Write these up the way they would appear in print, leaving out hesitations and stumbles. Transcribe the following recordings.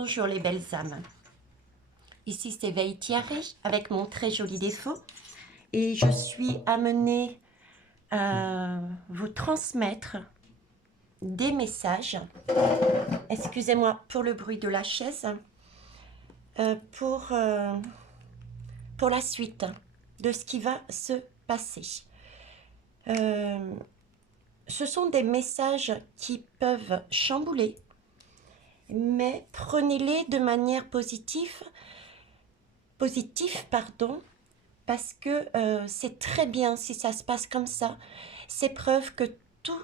Bonjour les belles âmes, ici c'est Veille Thierry avec mon très joli défaut et je suis amenée à vous transmettre des messages, excusez-moi pour le bruit de la chaise, pour la suite de ce qui va se passer. Ce sont des messages qui peuvent chambouler, mais prenez-les de manière positive, parce que c'est très bien si ça se passe comme ça. C'est preuve que tout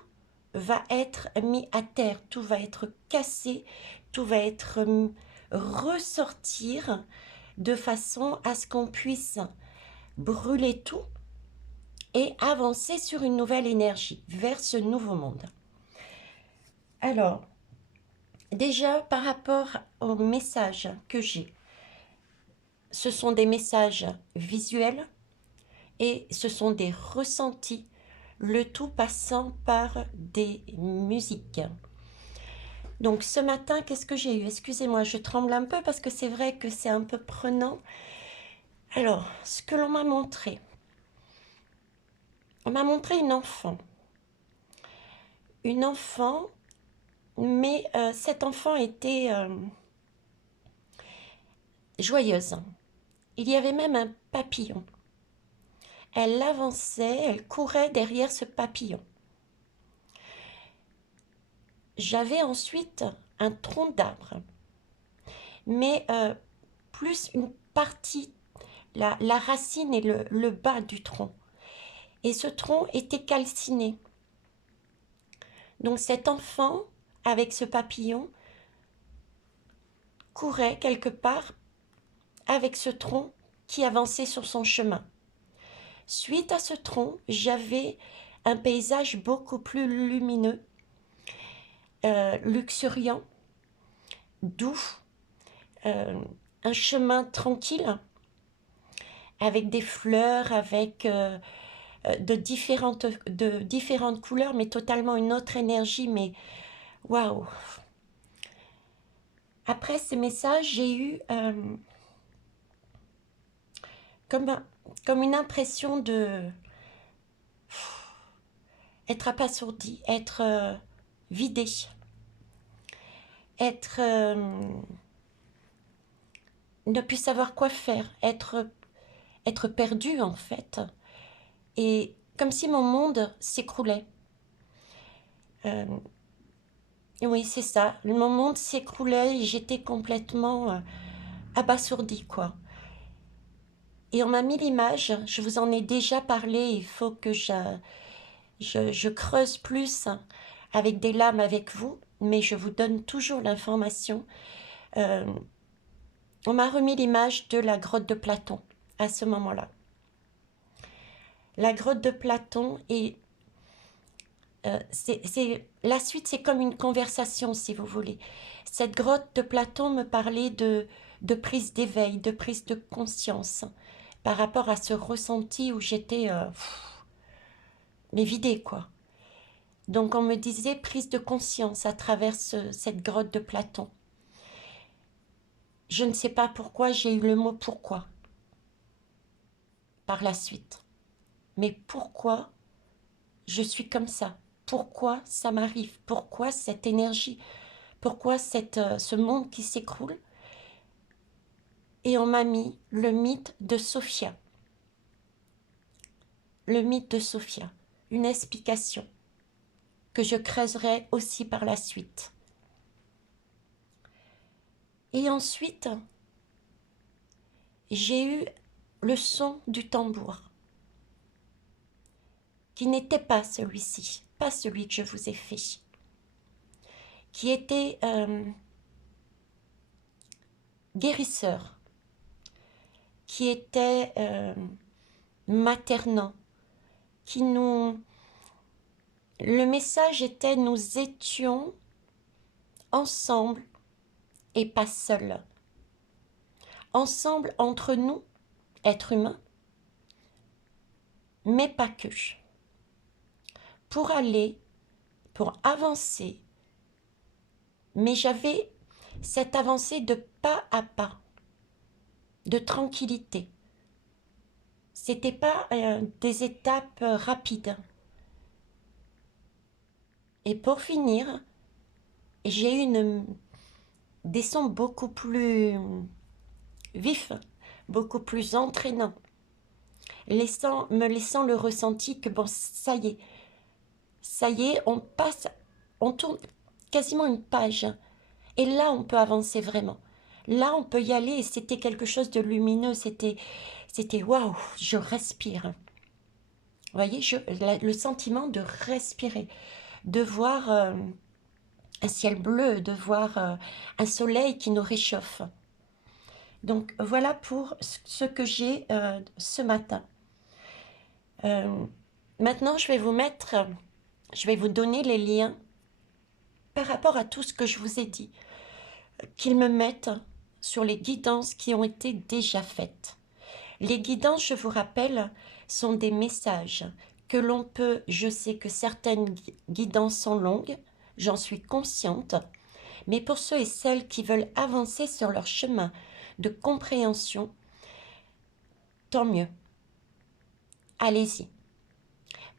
va être mis à terre, tout va être cassé, tout va être ressortir de façon à ce qu'on puisse brûler tout et avancer sur une nouvelle énergie, vers ce nouveau monde. Alors, déjà par rapport aux messages que j'ai, ce sont des messages visuels et ce sont des ressentis, le tout passant par des musiques. Donc ce matin, qu'est-ce que j'ai eu? Excusez-moi, je tremble un peu parce que c'est vrai que c'est un peu prenant. Alors, ce que l'on m'a montré. On m'a montré une enfant. Une enfant, mais cet enfant était joyeuse. Il y avait même un papillon. Elle avançait, elle courait derrière ce papillon. J'avais ensuite un tronc d'arbre, mais plus une partie, la racine et le bas du tronc. Et ce tronc était calciné. Donc cet enfant, avec ce papillon, courait quelque part avec ce tronc qui avançait sur son chemin. Suite à ce tronc, j'avais un paysage beaucoup plus lumineux, luxuriant, doux, un chemin tranquille, avec des fleurs, avec de différentes couleurs, mais totalement une autre énergie, mais waouh! Après ces messages, j'ai eu comme une impression de être abasourdi, être vidé, être ne plus savoir quoi faire, être perdu en fait, et comme si mon monde s'écroulait. Oui, c'est ça, mon monde s'écroulait et j'étais complètement abasourdie, quoi. Et on m'a mis l'image, je vous en ai déjà parlé, il faut que je creuse plus avec des lames avec vous, mais je vous donne toujours l'information. On m'a remis l'image de la grotte de Platon à ce moment-là. La grotte de Platon et la suite, c'est comme une conversation, si vous voulez. Cette grotte de Platon me parlait de prise d'éveil, de prise de conscience, par rapport à ce ressenti où j'étais mais vidée, quoi. Donc on me disait prise de conscience à travers cette grotte de Platon. Je ne sais pas pourquoi j'ai eu le mot pourquoi par la suite. Mais pourquoi je suis comme ça? Pourquoi ça m'arrive? Pourquoi cette énergie? Pourquoi ce monde qui s'écroule? Et on m'a mis le mythe de Sophia. Le mythe de Sophia. Une explication que je creuserai aussi par la suite. Et ensuite, j'ai eu le son du tambour, qui n'était pas celui-ci, pas celui que je vous ai fait, qui était guérisseur, qui était maternant, qui nous... Le message était: nous étions ensemble et pas seuls. Ensemble entre nous, êtres humains, mais pas que. Pour avancer, mais cette avancée de pas à pas, de tranquillité. C'était pas des étapes rapides. Et pour finir, j'ai eu des sons beaucoup plus vifs, beaucoup plus entraînants, me laissant le ressenti que bon, ça y est, on tourne quasiment une page. Et là, on peut avancer vraiment. Là, on peut y aller et c'était quelque chose de lumineux. C'était waouh, je respire. Vous voyez, le sentiment de respirer, de voir un ciel bleu, de voir un soleil qui nous réchauffe. Donc, voilà pour ce que j'ai ce matin. Maintenant, je vais vous donner les liens par rapport à tout ce que je vous ai dit, qu'ils me mettent sur les guidances qui ont été déjà faites. Les guidances, je vous rappelle, sont des messages que l'on peut, je sais que certaines guidances sont longues, j'en suis consciente, mais pour ceux et celles qui veulent avancer sur leur chemin de compréhension, tant mieux. Allez-y.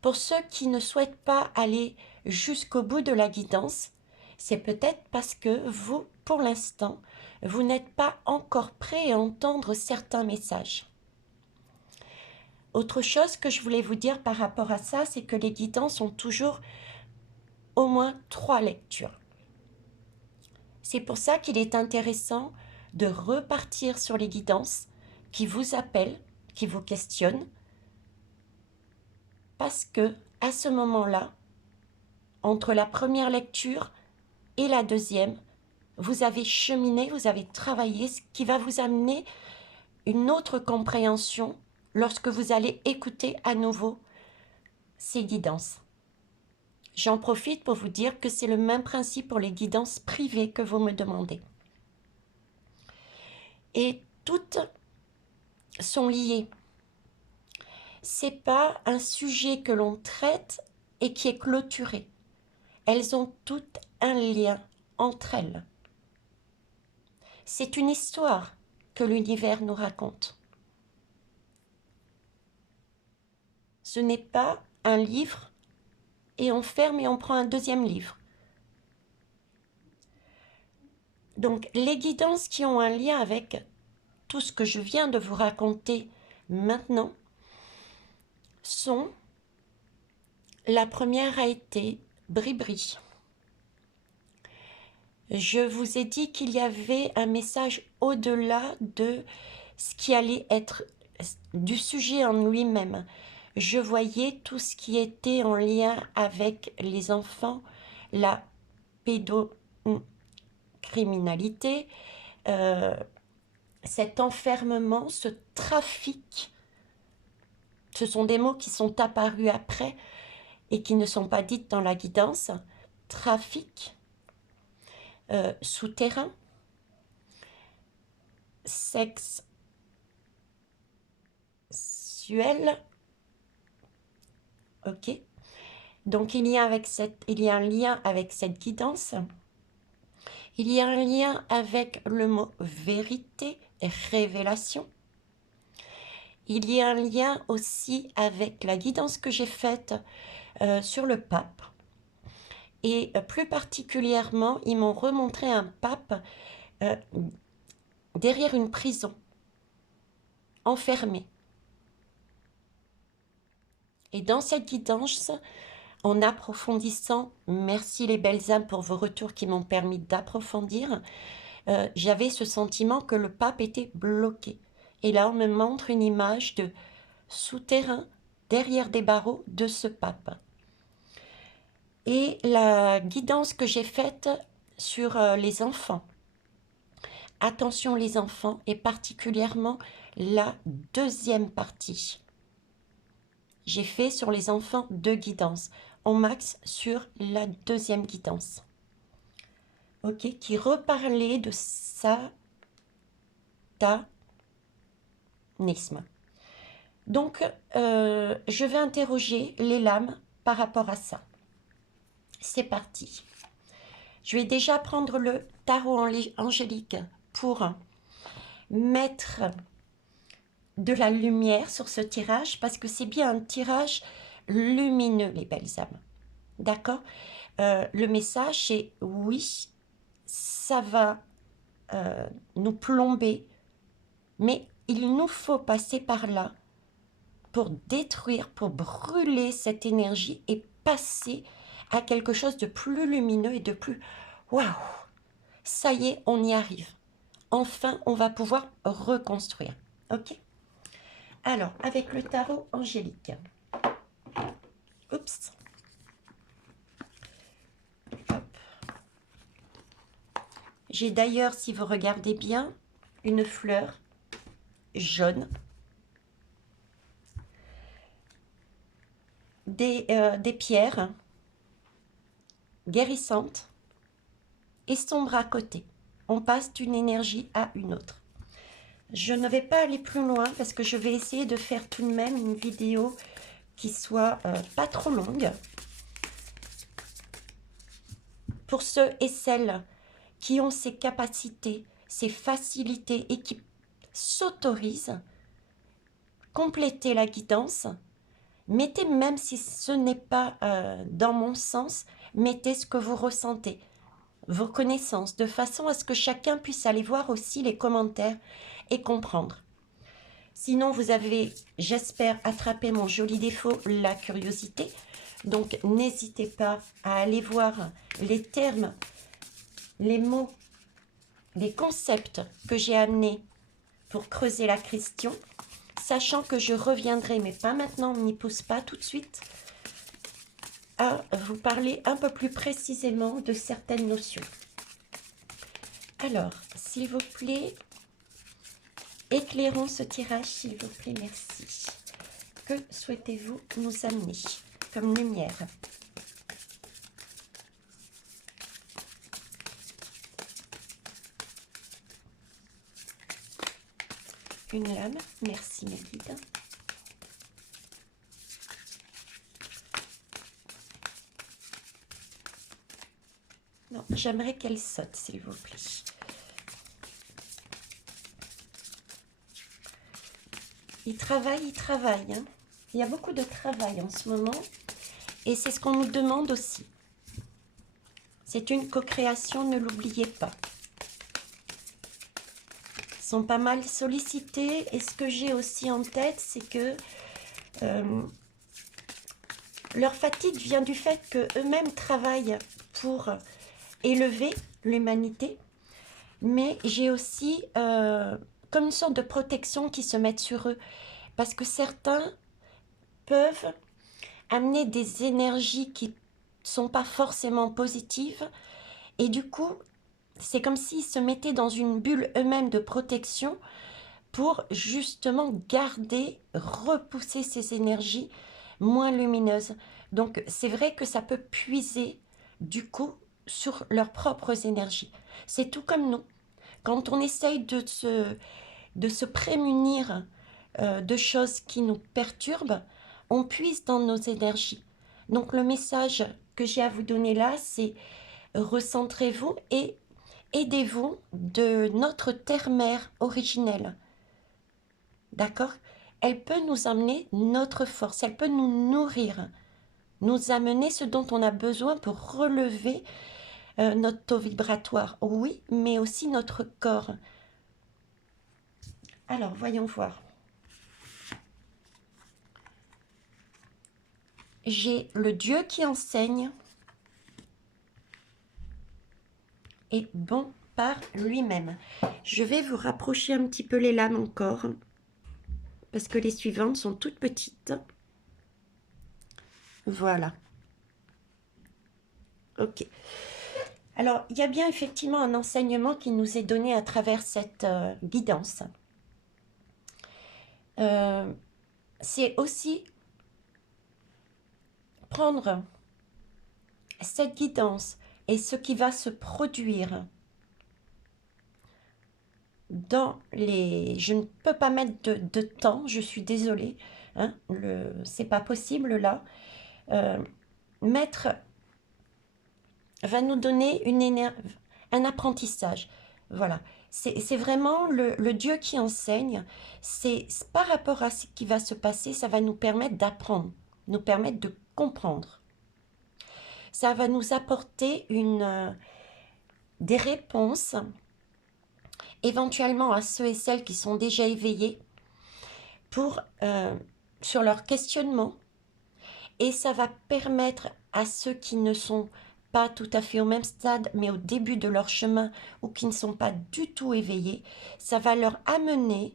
Pour ceux qui ne souhaitent pas aller jusqu'au bout de la guidance, c'est peut-être parce que vous, pour l'instant, vous n'êtes pas encore prêt à entendre certains messages. Autre chose que je voulais vous dire par rapport à ça, c'est que les guidances ont toujours au moins 3 lectures. C'est pour ça qu'il est intéressant de repartir sur les guidances qui vous appellent, qui vous questionnent, parce que à ce moment-là, entre la première lecture et la deuxième, vous avez cheminé, vous avez travaillé, ce qui va vous amener une autre compréhension lorsque vous allez écouter à nouveau ces guidances. J'en profite pour vous dire que c'est le même principe pour les guidances privées que vous me demandez. Et toutes sont liées. C'est pas un sujet que l'on traite et qui est clôturé. Elles ont toutes un lien entre elles. C'est une histoire que l'univers nous raconte. Ce n'est pas un livre et on ferme et on prend un deuxième livre. Donc les guidances qui ont un lien avec tout ce que je viens de vous raconter maintenant sont, la première a été Bribri. Je vous ai dit qu'il y avait un message au-delà de ce qui allait être du sujet en lui-même. Je voyais tout ce qui était en lien avec les enfants, la pédocriminalité, cet enfermement, ce trafic. Ce sont des mots qui sont apparus après et qui ne sont pas dites dans la guidance. Trafic, souterrain, sexe sexuel. Ok. Donc il y a un lien avec cette guidance. Il y a un lien avec le mot vérité et révélation. Il y a un lien aussi avec la guidance que j'ai faite sur le pape. Et plus particulièrement, ils m'ont remontré un pape derrière une prison, enfermé. Et dans cette guidance, en approfondissant, merci les belles âmes pour vos retours qui m'ont permis d'approfondir, j'avais ce sentiment que le pape était bloqué. Et là, on me montre une image de souterrain derrière des barreaux de ce pape. Et la guidance que j'ai faite sur les enfants. Attention les enfants, et particulièrement la deuxième partie. J'ai fait sur les enfants 2 guidances. En max sur la deuxième guidance. Ok, qui reparlait de satanisme. Donc, je vais interroger les lames par rapport à ça. C'est parti. Je vais déjà prendre le tarot angélique pour mettre de la lumière sur ce tirage, parce que c'est bien un tirage lumineux, les belles âmes. D'accord? Le message, c'est oui, ça va nous plomber, mais il nous faut passer par là pour détruire, pour brûler cette énergie et passer à quelque chose de plus lumineux et de plus... Waouh! Ça y est, on y arrive. Enfin, on va pouvoir reconstruire. Ok? Alors, avec le tarot angélique. Oups. J'ai d'ailleurs, si vous regardez bien, une fleur jaune, des pierres guérissantes et sombres à côté. On passe d'une énergie à une autre. Je ne vais pas aller plus loin parce que je vais essayer de faire tout de même une vidéo qui soit pas trop longue. Pour ceux et celles qui ont ces capacités, ces facilités et qui s'autorisent, complétez la guidance. Mettez, même si ce n'est pas dans mon sens, mettez ce que vous ressentez, vos connaissances, de façon à ce que chacun puisse aller voir aussi les commentaires et comprendre. Sinon, vous avez, j'espère, attrapé mon joli défaut, la curiosité. Donc, n'hésitez pas à aller voir les termes, les mots, les concepts que j'ai amenés pour creuser la question, sachant que je reviendrai, mais pas maintenant, on n'y pousse pas tout de suite, à vous parler un peu plus précisément de certaines notions. Alors, s'il vous plaît, éclairons ce tirage, s'il vous plaît, merci. Que souhaitez-vous nous amener comme lumière? Une lame, merci mes guides. Non, j'aimerais qu'elle saute, s'il vous plaît. Il travaille. Hein. Il y a beaucoup de travail en ce moment. Et c'est ce qu'on nous demande aussi. C'est une co-création, ne l'oubliez pas. Ils sont pas mal sollicités. Et ce que j'ai aussi en tête, c'est que leur fatigue vient du fait qu'eux-mêmes travaillent pour élever l'humanité. Mais j'ai aussi comme une sorte de protection qui se met sur eux. Parce que certains peuvent amener des énergies qui ne sont pas forcément positives. Et du coup, c'est comme s'ils se mettaient dans une bulle eux-mêmes de protection pour justement garder, repousser ces énergies moins lumineuses. Donc, c'est vrai que ça peut puiser du coup sur leurs propres énergies. C'est tout comme nous. Quand on essaye de se prémunir de choses qui nous perturbent, on puise dans nos énergies. Donc le message que j'ai à vous donner là, c'est recentrez-vous et aidez-vous de notre terre-mère originelle. D'accord? Elle peut nous amener notre force, elle peut nous nourrir, nous amener ce dont on a besoin pour relever notre taux vibratoire. Oui, mais aussi notre corps. Alors, voyons voir. J'ai le Dieu qui enseigne et bon par lui-même. Je vais vous rapprocher un petit peu les lames encore, parce que les suivantes sont toutes petites. Voilà. Ok. Alors, il y a bien effectivement un enseignement qui nous est donné à travers cette guidance. C'est aussi prendre cette guidance et ce qui va se produire dans les... Je ne peux pas mettre de temps, je suis désolée, hein, c'est pas possible là. Mettre va nous donner un apprentissage. Voilà. C'est vraiment le Dieu qui enseigne. C'est par rapport à ce qui va se passer, ça va nous permettre d'apprendre, nous permettre de comprendre. Ça va nous apporter des réponses, éventuellement à ceux et celles qui sont déjà éveillés, sur leur questionnement. Et ça va permettre à ceux qui ne sont pas tout à fait au même stade, mais au début de leur chemin, ou qui ne sont pas du tout éveillés, ça va leur amener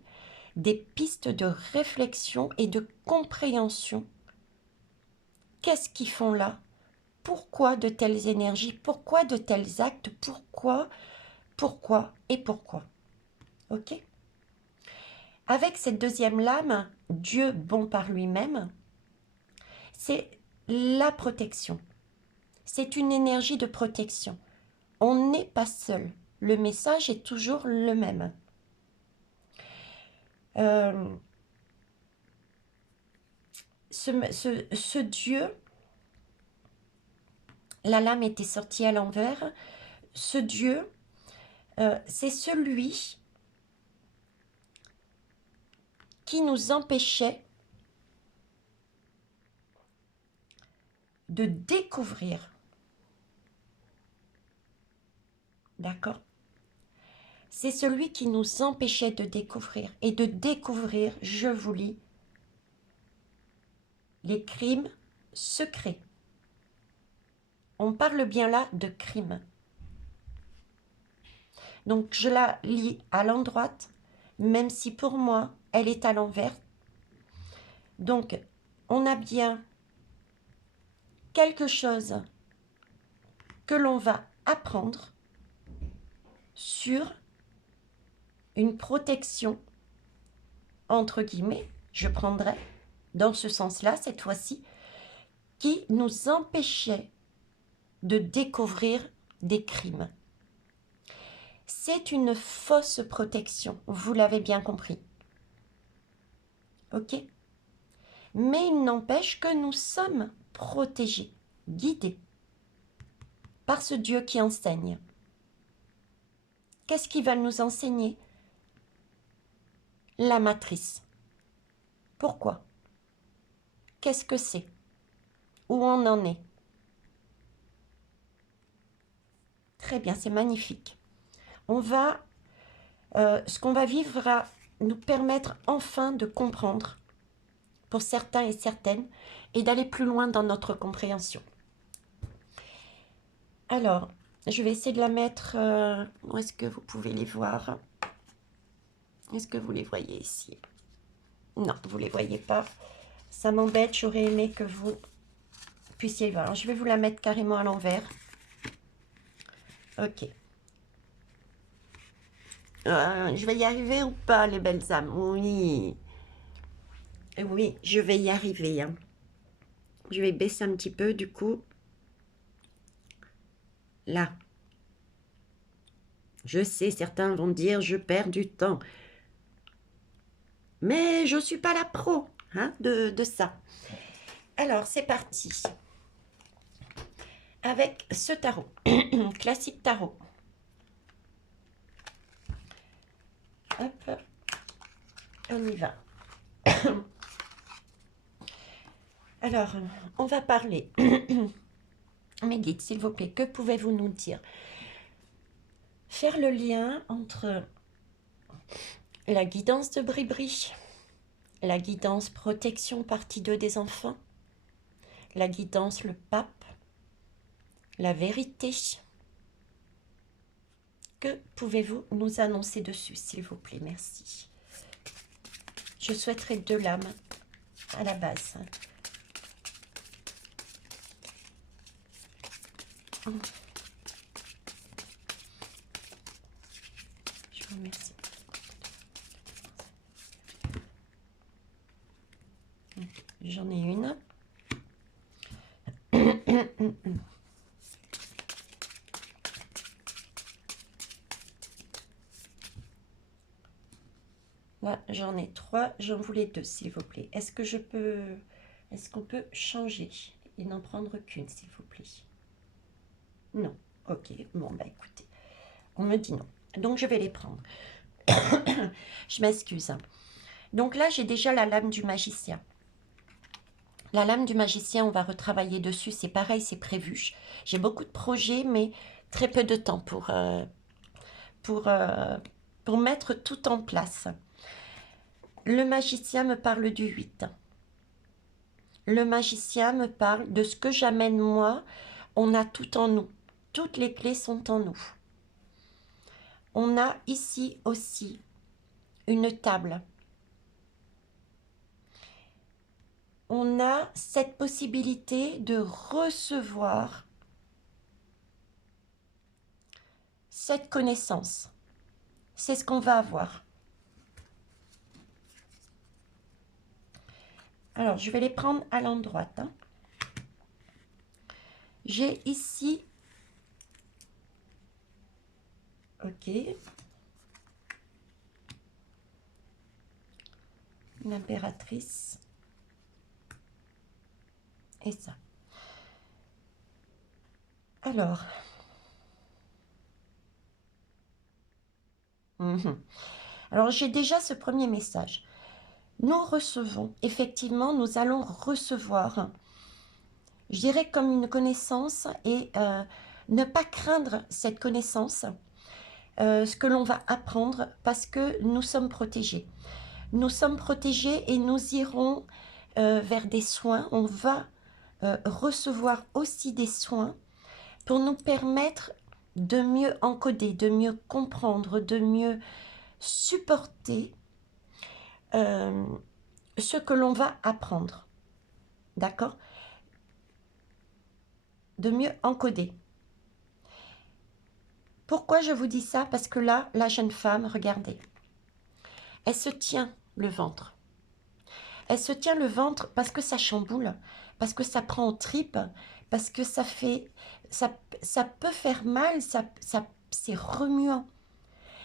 des pistes de réflexion et de compréhension. Qu'est-ce qu'ils font là? Pourquoi de telles énergies? Pourquoi de tels actes? Pourquoi et pourquoi? Ok? Avec cette deuxième lame, Dieu bon par lui-même, c'est la protection. C'est une énergie de protection. On n'est pas seul. Le message est toujours le même. Ce Dieu, la lame était sortie à l'envers. Ce Dieu, c'est celui qui nous empêchait de découvrir. D'accord? C'est celui qui nous empêchait de découvrir. Et de découvrir, je vous lis, les crimes secrets. On parle bien là de crimes. Donc je la lis à l'endroit, même si pour moi, elle est à l'envers. Donc, on a bien quelque chose que l'on va apprendre sur une protection, entre guillemets, je prendrai dans ce sens-là, cette fois-ci, qui nous empêchait de découvrir des crimes. C'est une fausse protection, vous l'avez bien compris. Ok? Mais il n'empêche que nous sommes protégés, guidés par ce Dieu qui enseigne. Qu'est-ce qu'il va nous enseigner? La matrice. Pourquoi? Qu'est-ce que c'est? Où on en est? Très bien, c'est magnifique. Ce qu'on va vivre va nous permettre enfin de comprendre, pour certains et certaines, et d'aller plus loin dans notre compréhension. Alors, je vais essayer de la mettre... où est-ce que vous pouvez les voir? Est-ce que vous les voyez ici? Non, vous ne les voyez pas. Ça m'embête, j'aurais aimé que vous puissiez les voir. Alors, je vais vous la mettre carrément à l'envers. Ok. Je vais y arriver ou pas, les belles âmes? Oui. Oui, je vais y arriver. Hein. Je vais baisser un petit peu, du coup. Là. Je sais, certains vont dire, je perds du temps. Mais je ne suis pas la pro hein, de ça. Alors, c'est parti. Avec ce tarot. Classique tarot. Hop. On y va. Alors, on va parler. Mes guides, s'il vous plaît, que pouvez-vous nous dire? Faire le lien entre la guidance de Bribri, la guidance protection partie 2 des enfants, la guidance le pape, la vérité. Que pouvez-vous nous annoncer dessus, s'il vous plaît? Merci. Je souhaiterais 2 lames à la base. Je vous remercie. J'en ai une. Là, j'en ai 3. J'en voulais 2, s'il vous plaît. Est-ce qu'on peut changer et n'en prendre qu'une, s'il vous plaît? Non. Ok, bon, bah écoutez, on me dit non. Donc, je vais les prendre. Je m'excuse. Donc là, j'ai déjà la lame du magicien. La lame du magicien, on va retravailler dessus. C'est pareil, c'est prévu. J'ai beaucoup de projets, mais très peu de temps pour, euh, pour mettre tout en place. Le magicien me parle du 8. Le magicien me parle de ce que j'amène moi. On a tout en nous. Toutes les clés sont en nous. On a ici aussi une table. On a cette possibilité de recevoir cette connaissance. C'est ce qu'on va avoir. Alors, je vais les prendre à l'endroit. Hein. J'ai ici... Ok. L'impératrice. Et ça. Alors... Alors, j'ai déjà ce premier message. Nous recevons, effectivement, nous allons recevoir, je dirais comme une connaissance et ne pas craindre cette connaissance, ce que l'on va apprendre parce que nous sommes protégés. Nous sommes protégés et nous irons vers des soins. On va recevoir aussi des soins pour nous permettre de mieux encoder, de mieux comprendre, de mieux supporter ce que l'on va apprendre. D'accord? De mieux encoder. Pourquoi je vous dis ça? Parce que là, la jeune femme, regardez, elle se tient le ventre. Elle se tient le ventre parce que ça chamboule, parce que ça prend aux tripes, parce que ça fait, ça peut faire mal, c'est remuant.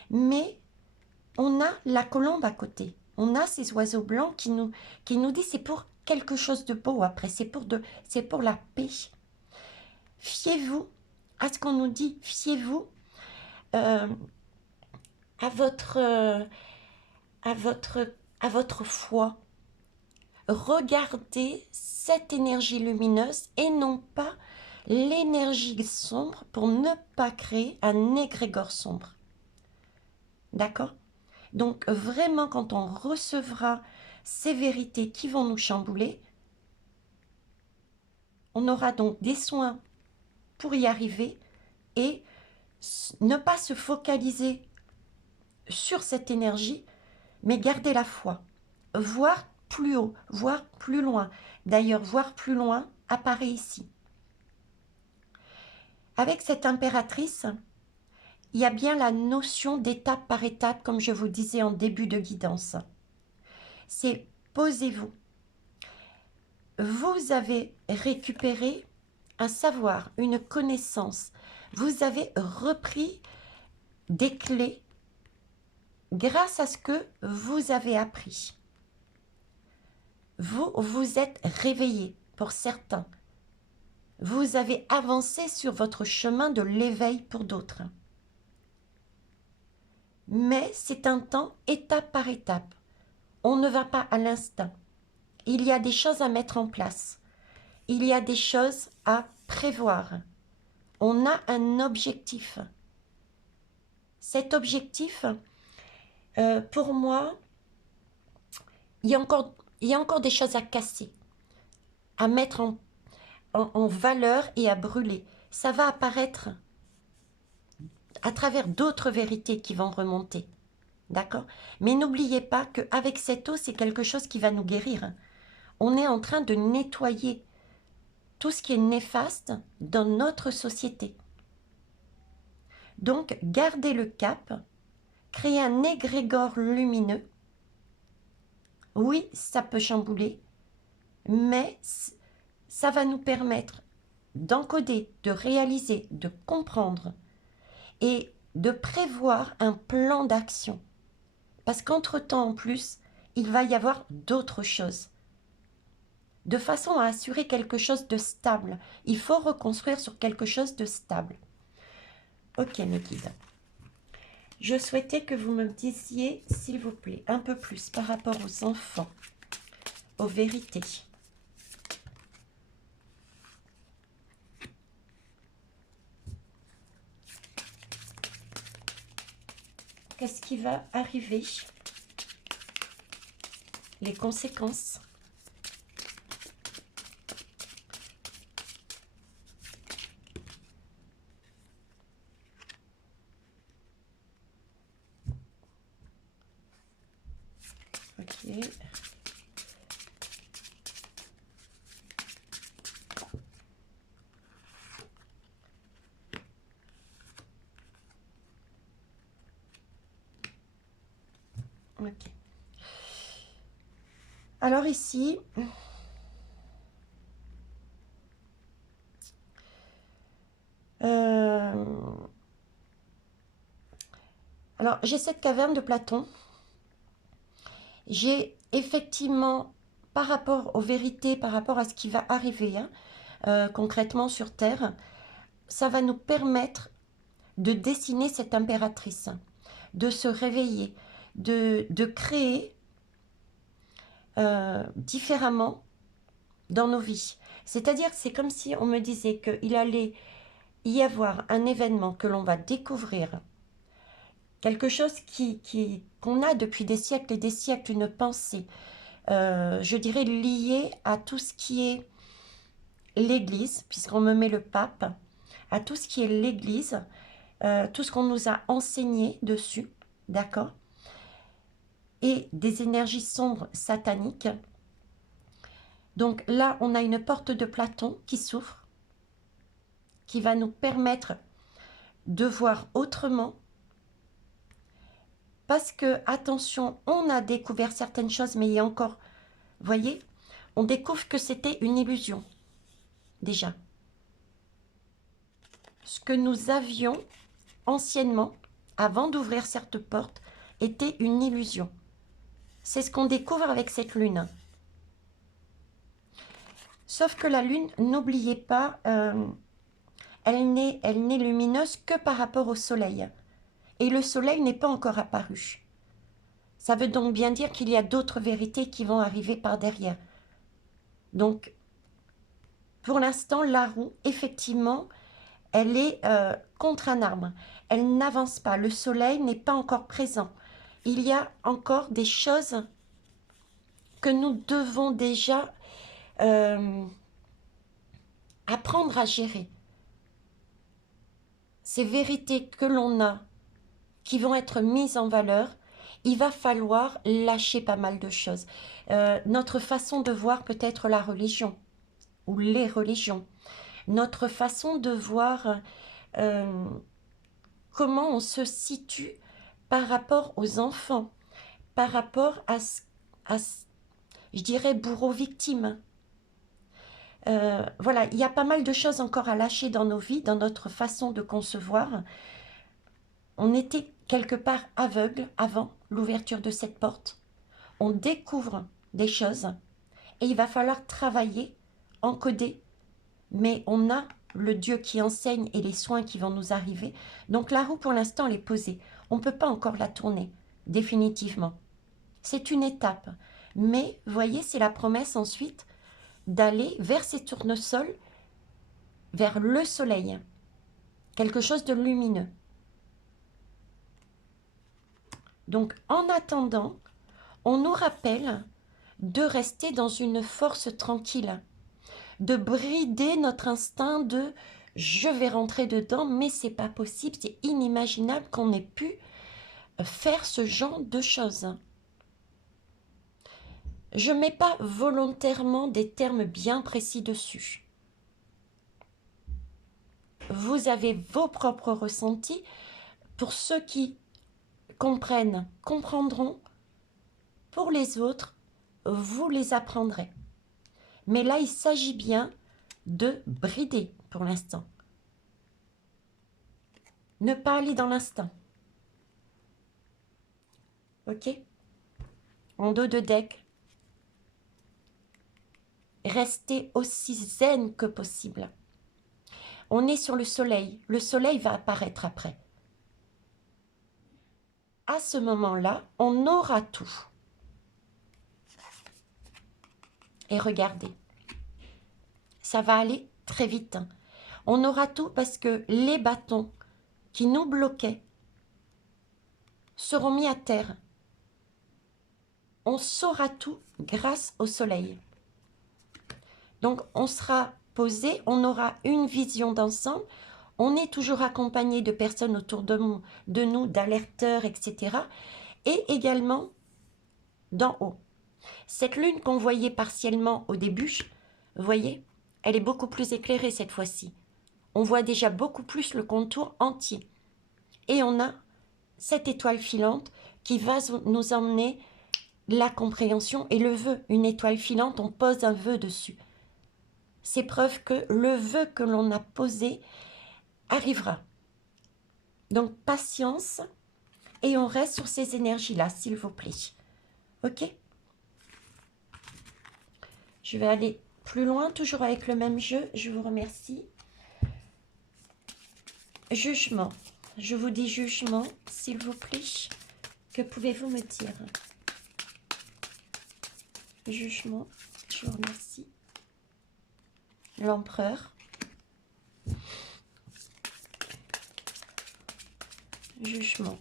Mais on a la colombe à côté. On a ces oiseaux blancs qui nous disent c'est pour quelque chose de beau après, c'est pour la paix. Fiez-vous à ce qu'on nous dit, fiez-vous à votre foi. Regardez cette énergie lumineuse et non pas l'énergie sombre pour ne pas créer un égrégore sombre. D'accord? Donc vraiment, quand on recevra ces vérités qui vont nous chambouler, on aura donc des soins pour y arriver et ne pas se focaliser sur cette énergie, mais garder la foi, voir plus haut, voir plus loin. D'ailleurs, voir plus loin apparaît ici. Avec cette impératrice, il y a bien la notion d'étape par étape, comme je vous disais en début de guidance. C'est posez-vous. Vous avez récupéré un savoir, une connaissance. Vous avez repris des clés grâce à ce que vous avez appris. Vous vous êtes réveillé pour certains. Vous avez avancé sur votre chemin de l'éveil pour d'autres. Mais c'est un temps étape par étape. On ne va pas à l'instinct. Il y a des choses à mettre en place. Il y a des choses à prévoir. On a un objectif. Cet objectif, pour moi, il y a encore des choses à casser, à mettre en valeur et à brûler. Ça va apparaître à travers d'autres vérités qui vont remonter. D'accord? Mais n'oubliez pas qu'avec cette eau, c'est quelque chose qui va nous guérir. On est en train de nettoyer tout ce qui est néfaste dans notre société. Donc, gardez le cap, créez un égrégore lumineux. Oui, ça peut chambouler, mais ça va nous permettre d'encoder, de réaliser, de comprendre et de prévoir un plan d'action. Parce qu'entre-temps, en plus, il va y avoir d'autres choses. de façon à assurer quelque chose de stable. Il faut reconstruire sur quelque chose de stable. Ok, mes guides. Je souhaitais que vous me disiez, s'il vous plaît, un peu plus par rapport aux enfants, aux vérités. Qu'est-ce qui va arriver? Les conséquences. Ok. Ok. Alors ici, alors j'ai cette caverne de Platon. J'ai effectivement, par rapport aux vérités, par rapport à ce qui va arriver concrètement sur Terre, ça va nous permettre de dessiner cette impératrice, de se réveiller, de créer différemment dans nos vies. C'est-à-dire que c'est comme si on me disait qu'il allait y avoir un événement que l'on va découvrir, quelque chose qu'on a depuis des siècles et des siècles, une pensée, je dirais liée à tout ce qui est l'Église, puisqu'on me met le pape, à tout ce qui est l'Église, tout ce qu'on nous a enseigné dessus, d'accord? Et des énergies sombres sataniques. Donc là, on a une porte de Platon qui s'ouvre, qui va nous permettre de voir autrement. Parce que, attention, on a découvert certaines choses, mais il y a encore, vous voyez, on découvre que c'était une illusion, déjà. Ce que nous avions anciennement, avant d'ouvrir cette porte, était une illusion. C'est ce qu'on découvre avec cette lune. Sauf que la lune, n'oubliez pas, elle n'est lumineuse que par rapport au soleil. Et le soleil n'est pas encore apparu. Ça veut donc bien dire qu'il y a d'autres vérités qui vont arriver par derrière. Donc, pour l'instant, la roue, effectivement, elle est contre un arbre. Elle n'avance pas. Le soleil n'est pas encore présent. Il y a encore des choses que nous devons déjà apprendre à gérer. Ces vérités que l'on a, qui vont être mises en valeur, il va falloir lâcher pas mal de choses. Notre façon de voir peut-être la religion, ou les religions. Notre façon de voir comment on se situe par rapport aux enfants, par rapport à je dirais, bourreau-victime. Voilà, il y a pas mal de choses encore à lâcher dans nos vies, dans notre façon de concevoir. On était quelque part aveugle avant l'ouverture de cette porte. On découvre des choses et il va falloir travailler, encoder, mais on a le Dieu qui enseigne et les soins qui vont nous arriver. Donc la roue pour l'instant elle est posée. On ne peut pas encore la tourner définitivement. C'est une étape. Mais vous voyez, c'est la promesse ensuite d'aller vers ces tournesols, vers le soleil. Quelque chose de lumineux. Donc en attendant, on nous rappelle de rester dans une force tranquille, de brider notre instinct de je vais rentrer dedans, mais c'est pas possible, c'est inimaginable qu'on ait pu faire ce genre de choses. Je ne mets pas volontairement des termes bien précis dessus. Vous avez vos propres ressentis. Pour ceux qui comprennent, comprendront. Pour les autres, vous les apprendrez. Mais là, il s'agit bien de brider pour l'instant. Ne pas aller dans l'instinct. Ok? En dos de deck. rester aussi zen que possible. On est sur le soleil va apparaître après. À ce moment-là, on aura tout. Et regardez, ça va aller très vite. On aura tout parce que les bâtons qui nous bloquaient seront mis à terre. On saura tout grâce au soleil. Donc, on sera posé, on aura une vision d'ensemble. On est toujours accompagné de personnes autour de nous, d'alerteurs, etc. Et également d'en haut. Cette lune qu'on voyait partiellement au début, vous voyez, elle est beaucoup plus éclairée cette fois-ci. On voit déjà beaucoup plus le contour entier. Et on a cette étoile filante qui va nous emmener la compréhension et le vœu. Une étoile filante, on pose un vœu dessus. C'est preuve que le vœu que l'on a posé arrivera. Donc, patience et on reste sur ces énergies-là, s'il vous plaît. Ok? Je vais aller plus loin, toujours avec le même jeu. Je vous remercie. Jugement. Je vous dis jugement, s'il vous plaît. Que pouvez-vous me dire? Jugement. Je vous remercie. L'empereur. Jugement.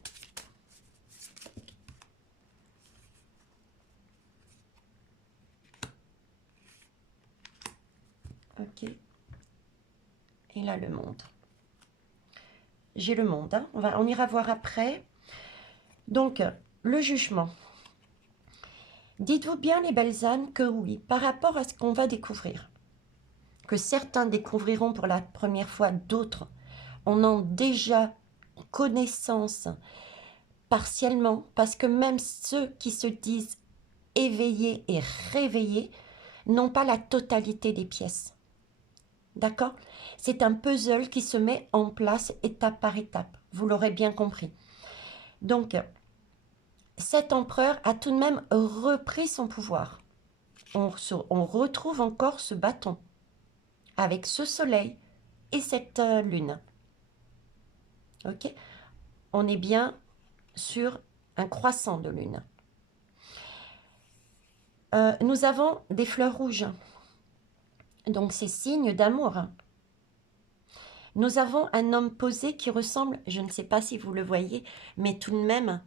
Ok. Et là, le monde. J'ai le monde. Hein. On ira voir après. Donc, le jugement. Dites-vous bien, les belles âmes, que oui, par rapport à ce qu'on va découvrir, que certains découvriront pour la première fois, d'autres en ont déjà connaissance partiellement, parce que même ceux qui se disent éveillés et réveillés n'ont pas la totalité des pièces. D'accord? C'est un puzzle qui se met en place étape par étape. Vous l'aurez bien compris. Donc, cet empereur a tout de même repris son pouvoir. On retrouve encore ce bâton avec ce soleil et cette lune. Ok? On est bien sur un croissant de lune. Nous avons des fleurs rouges. Donc, c'est signe d'amour. Nous avons un homme posé qui ressemble, je ne sais pas si vous le voyez, mais tout de même,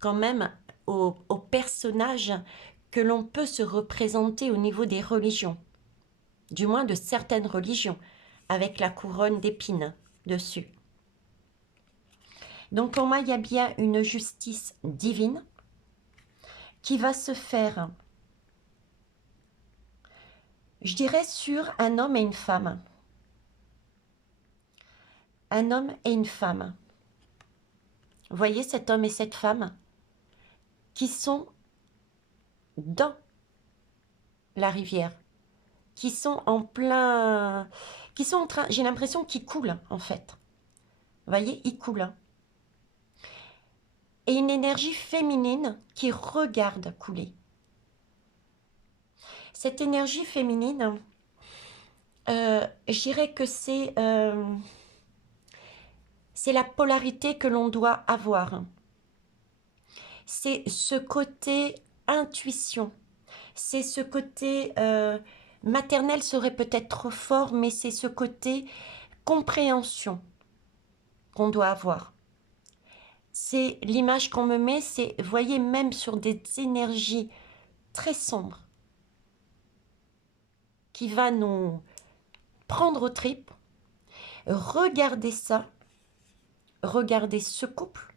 quand même, au personnage que l'on peut se représenter au niveau des religions. Du moins de certaines religions, avec la couronne d'épines dessus. Donc pour moi, il y a bien une justice divine qui va se faire, je dirais, sur un homme et une femme. Un homme et une femme. Vous voyez cet homme et cette femme qui sont dans la rivière, qui sont en plein... qui sont en train... J'ai l'impression qu'ils coulent, en fait. Vous voyez, ils coulent. Et une énergie féminine qui regarde couler. Cette énergie féminine, je dirais que c'est la polarité que l'on doit avoir. C'est ce côté intuition. C'est ce côté maternel serait peut-être trop fort, mais c'est ce côté compréhension qu'on doit avoir. C'est l'image qu'on me met, c'est, voyez, même sur des énergies très sombres, qui va nous prendre aux tripes. Regardez ça, regardez ce couple,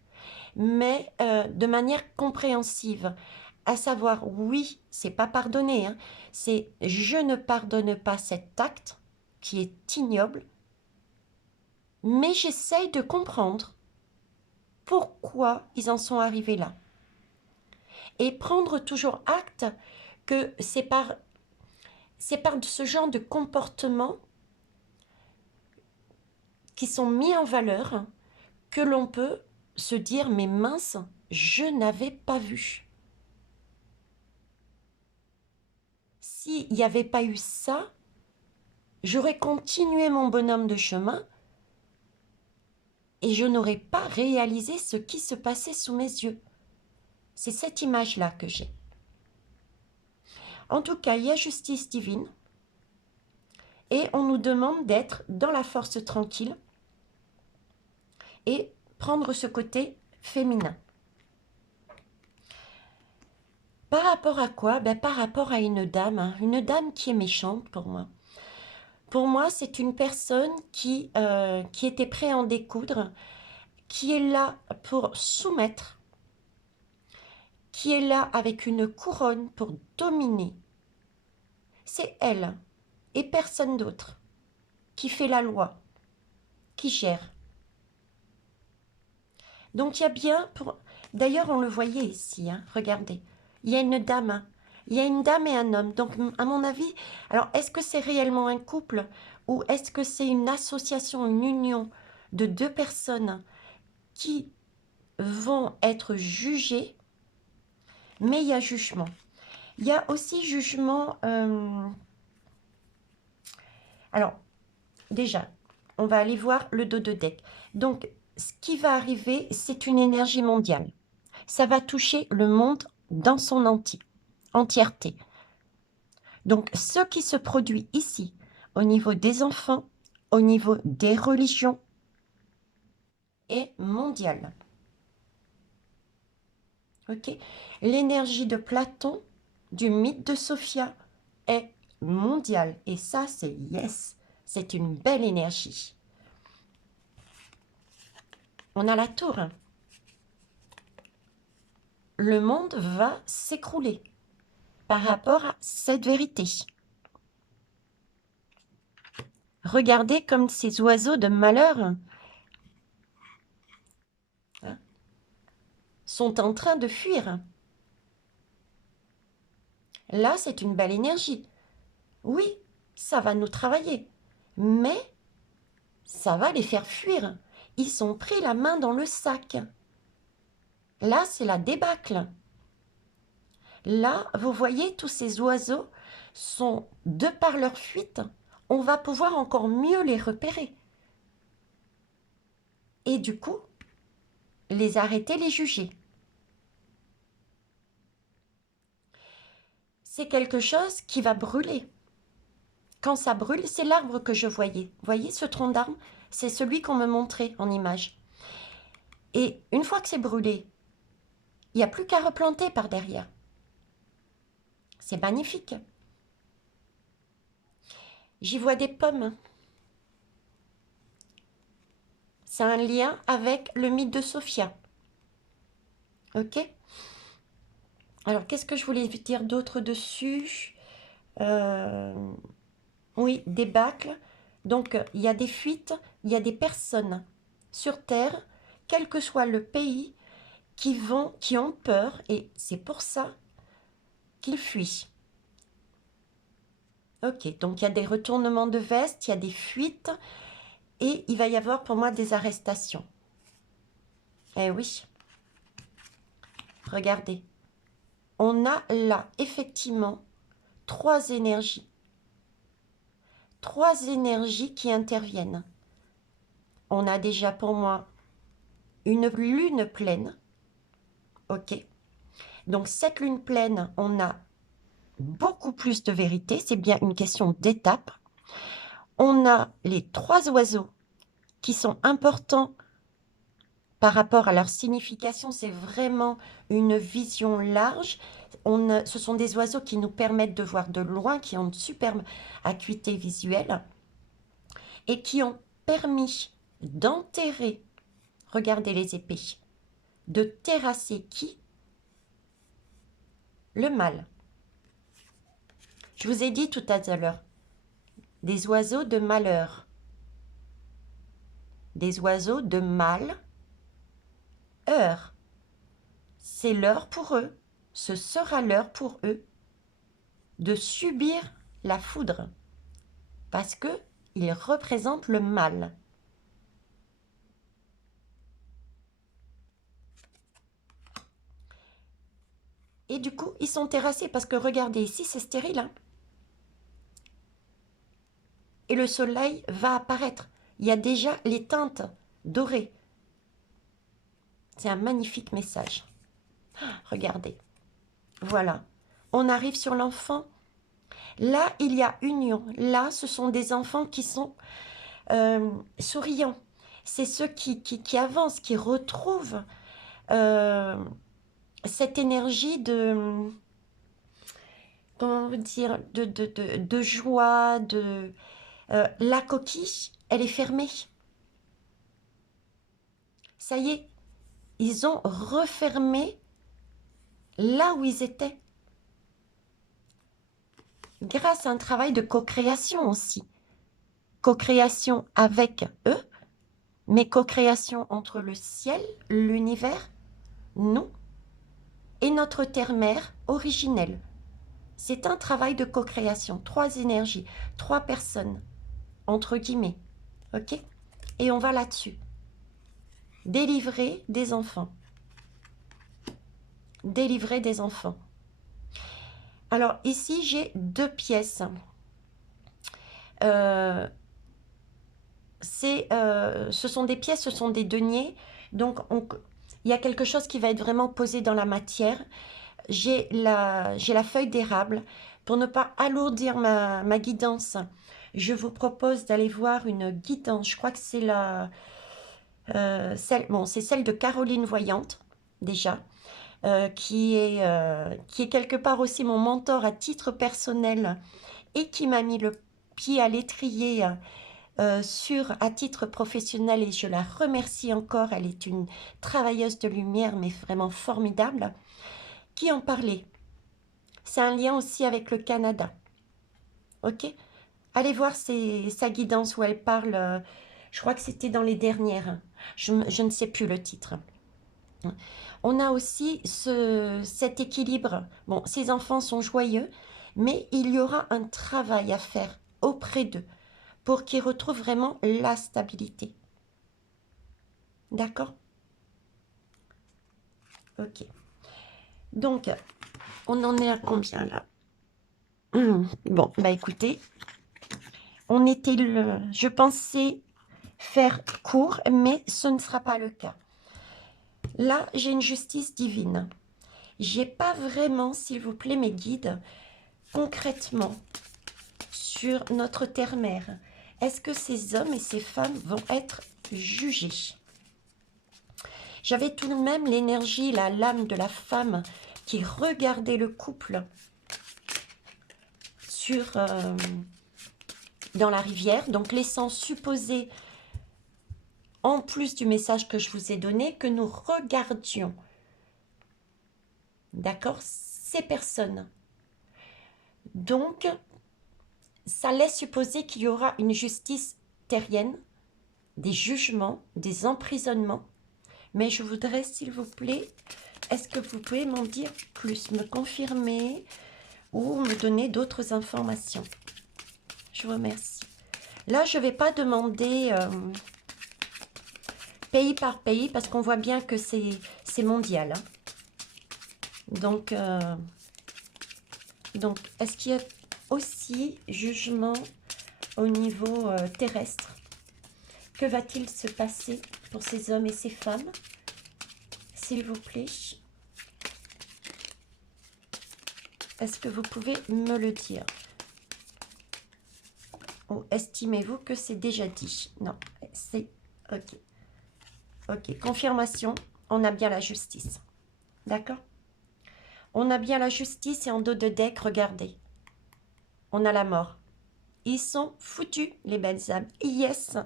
mais de manière compréhensive. À savoir, oui, c'est pas pardonner, hein, c'est je ne pardonne pas cet acte qui est ignoble, mais j'essaye de comprendre pourquoi ils en sont arrivés là. Et prendre toujours acte que c'est par ce genre de comportement qui sont mis en valeur que l'on peut se dire, mais mince, je n'avais pas vu. s'il n'y avait pas eu ça, j'aurais continué mon bonhomme de chemin et je n'aurais pas réalisé ce qui se passait sous mes yeux. C'est cette image-là que j'ai. En tout cas, il y a justice divine et on nous demande d'être dans la force tranquille et prendre ce côté féminin. Par rapport à quoi? Par rapport à une dame qui est méchante pour moi. Pour moi, c'est une personne qui était prête à en découdre, qui est là pour soumettre, qui est là avec une couronne pour dominer. C'est elle et personne d'autre qui fait la loi, qui gère. Donc il y a bien pour... D'ailleurs, on le voyait ici, regardez. Il y a une dame, il y a une dame et un homme. Donc à mon avis, alors est-ce que c'est réellement un couple ou est-ce que c'est une association, une union de deux personnes qui vont être jugées, mais il y a jugement. Il y a aussi jugement... Alors, déjà, on va aller voir le dos de deck. Donc, ce qui va arriver, c'est une énergie mondiale. Ça va toucher le monde dans son entièreté. Donc, ce qui se produit ici, au niveau des enfants, au niveau des religions, est mondial. Ok? L'énergie de Platon, du mythe de Sophia, est mondiale. Et ça, c'est yes. C'est une belle énergie. On a la tour. Le monde va s'écrouler par rapport à cette vérité. Regardez comme ces oiseaux de malheur sont en train de fuir. Là, c'est une belle énergie. Oui, ça va nous travailler, mais ça va les faire fuir. Ils sont pris la main dans le sac. Là, c'est la débâcle. Là, vous voyez, tous ces oiseaux sont, de par leur fuite, on va pouvoir encore mieux les repérer. Et du coup, les arrêter, les juger. C'est quelque chose qui va brûler. Quand ça brûle, c'est l'arbre que je voyais. Vous voyez ce tronc d'arbre? C'est celui qu'on me montrait en image. Et une fois que c'est brûlé, il n'y a plus qu'à replanter par derrière. C'est magnifique. J'y vois des pommes. C'est un lien avec le mythe de Sophia. Ok? Alors, qu'est-ce que je voulais dire d'autre dessus? Oui, débâcle. Donc, il y a des fuites, il y a des personnes sur Terre, quel que soit le pays, qui ont peur, et c'est pour ça qu'ils fuient. Ok, donc il y a des retournements de veste, il y a des fuites, et il va y avoir pour moi des arrestations. Eh oui. Regardez. On a là, effectivement, trois énergies. Trois énergies qui interviennent. On a déjà pour moi une lune pleine. Ok. Donc cette lune pleine, on a beaucoup plus de vérité. C'est bien une question d'étape. On a les trois oiseaux qui sont importants par rapport à leur signification. C'est vraiment une vision large. Ce sont des oiseaux qui nous permettent de voir de loin, qui ont une superbe acuité visuelle et qui ont permis d'enterrer, regardez les épées, de terrasser qui? Le mal. Je vous ai dit tout à l'heure, des oiseaux de malheur, des oiseaux de mal, heure. C'est l'heure pour eux, ce sera l'heure pour eux de subir la foudre, parce que ils représentent le mal. Et du coup, ils sont terrassés parce que regardez ici, c'est stérile. et le soleil va apparaître. Il y a déjà les teintes dorées. C'est un magnifique message. Regardez. Voilà. On arrive sur l'enfant. Là, il y a union. Là, ce sont des enfants qui sont souriants. C'est ceux qui avancent, qui retrouvent cette énergie de, comment dire, de joie, la coquille, elle est fermée. Ça y est, ils ont refermé là où ils étaient. Grâce à un travail de co-création aussi. Co-création avec eux, mais co-création entre le ciel, l'univers, nous, et notre terre-mère originelle. C'est un travail de co-création. 3 énergies, 3 personnes, entre guillemets. Ok? Et on va là-dessus. Délivrer des enfants. Délivrer des enfants. Alors, ici, j'ai 2 pièces. Ce sont des pièces, ce sont des deniers. Donc, il y a quelque chose qui va être vraiment posé dans la matière. J'ai la feuille d'érable. Pour ne pas alourdir ma guidance, je vous propose d'aller voir une guidance. Je crois que c'est c'est celle de Caroline Voyante, déjà, qui est quelque part aussi mon mentor à titre personnel et qui m'a mis le pied à l'étrier à titre professionnel, et je la remercie encore. Elle est une travailleuse de lumière, mais vraiment formidable, qui en parlait. C'est un lien aussi avec le Canada. Ok? Allez voir sa guidance où elle parle, je crois que c'était dans les dernières. Je ne sais plus le titre. On a aussi cet équilibre. Bon, ces enfants sont joyeux, mais il y aura un travail à faire auprès d'eux pour qu'ils retrouvent vraiment la stabilité. D'accord? Ok. Donc, on en est à combien là? Bon, bah écoutez, je pensais faire court, mais ce ne sera pas le cas. Là, j'ai une justice divine. J'ai pas vraiment, s'il vous plaît, mes guides, concrètement, sur notre terre-mère. Est-ce que ces hommes et ces femmes vont être jugés? J'avais tout de même l'énergie, la lame de la femme qui regardait le couple dans la rivière, donc laissant supposer, en plus du message que je vous ai donné, que nous regardions, d'accord, ces personnes. Donc, ça laisse supposer qu'il y aura une justice terrienne, des jugements, des emprisonnements. Mais je voudrais, s'il vous plaît, est-ce que vous pouvez m'en dire plus, me confirmer ou me donner d'autres informations? Je vous remercie. Là, je ne vais pas demander pays par pays parce qu'on voit bien que c'est mondial. Hein. Donc, est-ce qu'il y a aussi jugement au niveau terrestre? Que va-t-il se passer pour ces hommes et ces femmes? S'il vous plaît. Est-ce que vous pouvez me le dire? Ou estimez-vous que c'est déjà dit? Non, c'est ok. Ok, confirmation, on a bien la justice. D'accord? On a bien la justice et en dos de deck, regardez. On a la mort. Ils sont foutus, les belles âmes. Yes,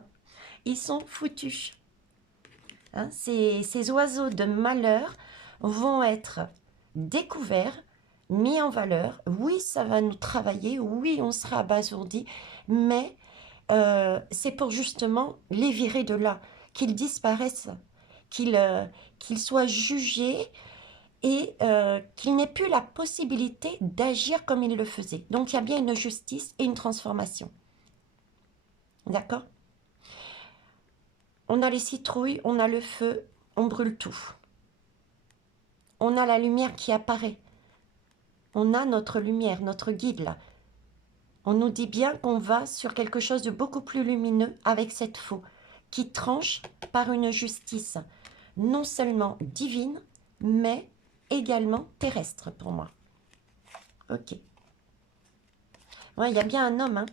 ils sont foutus. Hein, ces oiseaux de malheur vont être découverts, mis en valeur. Oui, ça va nous travailler. Oui, on sera abasourdi. Mais c'est pour justement les virer de là, qu'ils disparaissent, qu'ils soient jugés et qu'ils n'aient plus la possibilité d'agir comme ils le faisaient. Donc, il y a bien une justice et une transformation. D'accord? On a les citrouilles, on a le feu, on brûle tout. On a la lumière qui apparaît. On a notre lumière, notre guide là. On nous dit bien qu'on va sur quelque chose de beaucoup plus lumineux avec cette faux, qui tranche par une justice non seulement divine, mais également terrestre pour moi. Ok. Ouais, il y a bien un homme, hein.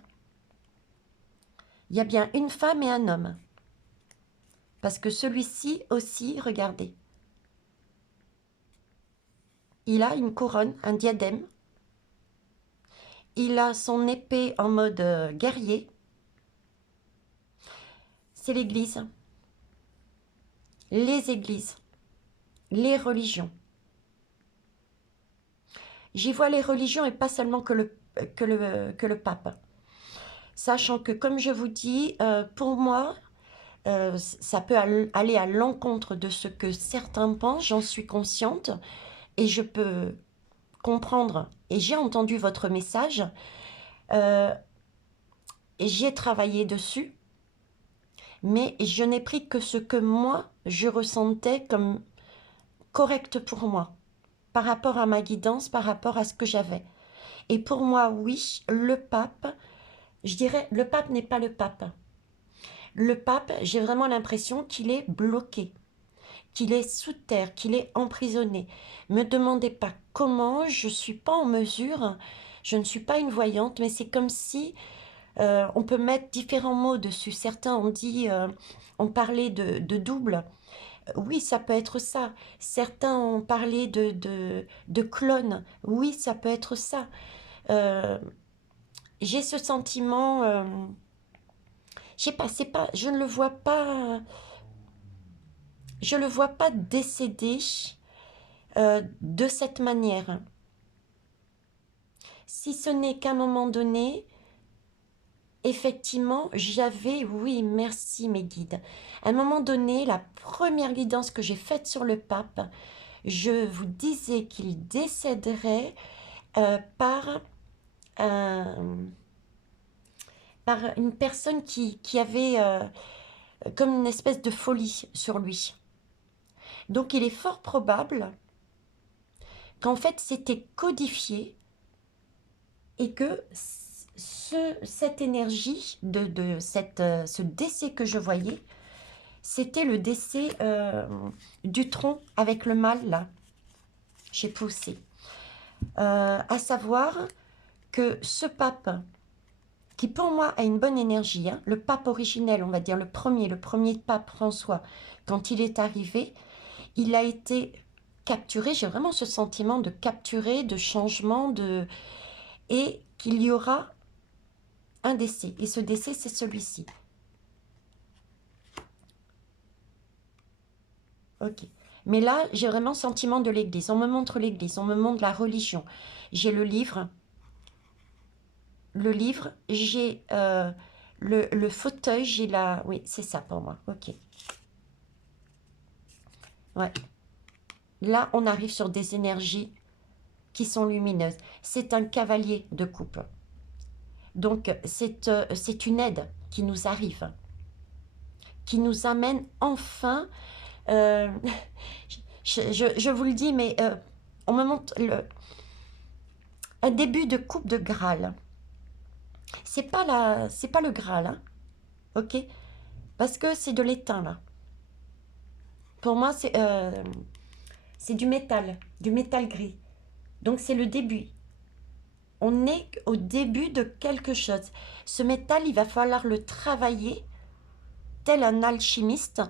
Il y a bien une femme et un homme. Parce que celui-ci aussi, regardez. Il a une couronne, un diadème. Il a son épée en mode guerrier. C'est l'Église. Les églises. Les religions. J'y vois les religions et pas seulement que le pape. Sachant que, comme je vous dis, pour moi, ça peut aller à l'encontre de ce que certains pensent, j'en suis consciente, et je peux comprendre, et j'ai entendu votre message, et j'y ai travaillé dessus, mais je n'ai pris que ce que moi, je ressentais comme correct pour moi, par rapport à ma guidance, par rapport à ce que j'avais. Et pour moi, oui, le pape, je dirais, le pape n'est pas le pape. Le pape, j'ai vraiment l'impression qu'il est bloqué, qu'il est sous terre, qu'il est emprisonné. Me demandez pas comment, je ne suis pas en mesure, je ne suis pas une voyante, mais c'est comme si on peut mettre différents mots dessus. Certains ont dit, on parlait de double. Oui, ça peut être ça. Certains ont parlé de clone. Oui, ça peut être ça. J'ai ce sentiment, je sais pas, c'est pas, je le vois pas décéder de cette manière. Si ce n'est qu'à un moment donné, effectivement, j'avais, oui, merci mes guides. À un moment donné, la première guidance que j'ai faite sur le pape, je vous disais qu'il décéderait par une personne qui avait comme une espèce de folie sur lui. Donc il est fort probable qu'en fait c'était codifié et que cette énergie ce décès que je voyais, c'était le décès du tronc avec le mâle là, j'ai poussé. À savoir que ce pape, qui pour moi a une bonne énergie, hein, le pape originel, on va dire le premier pape François, quand il est arrivé, il a été capturé, j'ai vraiment ce sentiment de capturer, de changement, et qu'il y aura un décès. Et ce décès, c'est celui-ci. Ok. Mais là, j'ai vraiment le sentiment de l'Église. On me montre l'Église, on me montre la religion. J'ai le livre. J'ai le fauteuil, j'ai la... Oui, c'est ça pour moi. Ok. Ouais. Là, on arrive sur des énergies qui sont lumineuses. C'est un cavalier de coupe. Donc, c'est une aide qui nous arrive, qui nous amène enfin... je vous le dis, mais on me montre un début de coupe de Graal. C'est pas le Graal, hein, ok? Parce que c'est de l'étain, là. Pour moi, c'est du métal gris. Donc, c'est le début. On est au début de quelque chose. Ce métal, il va falloir le travailler tel un alchimiste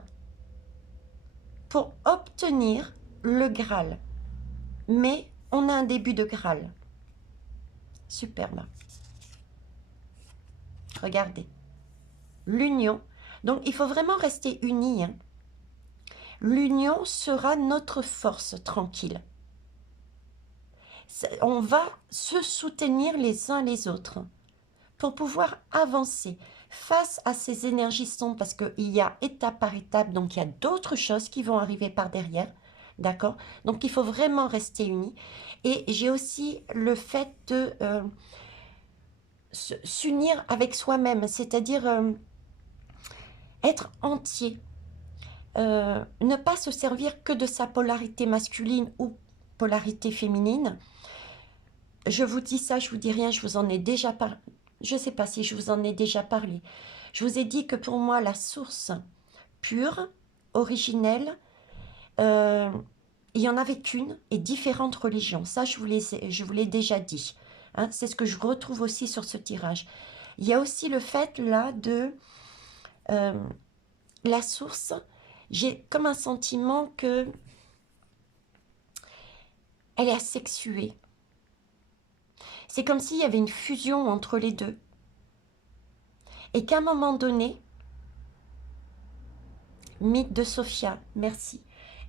pour obtenir le Graal. Mais on a un début de Graal. Superbe. Regardez. L'union. Donc, il faut vraiment rester unis, hein. L'union sera notre force tranquille. On va se soutenir les uns les autres pour pouvoir avancer face à ces énergies sombres, parce qu'il y a étape par étape, donc il y a d'autres choses qui vont arriver par derrière, d'accord? Donc il faut vraiment rester unis. Et j'ai aussi le fait de s'unir avec soi-même, c'est-à-dire être entier. Ne pas se servir que de sa polarité masculine ou polarité féminine. Je vous dis ça, je vous dis rien, je Je ne sais pas si je vous en ai déjà parlé. Je vous ai dit que pour moi, la source pure, originelle, il n'y en avait qu'une et différentes religions. Ça, je vous l'ai déjà dit. Hein, c'est ce que je retrouve aussi sur ce tirage. Il y a aussi le fait là de la source. J'ai comme un sentiment que elle est asexuée. C'est comme s'il y avait une fusion entre les deux. Et qu'à un moment donné, mythe de Sophia, merci.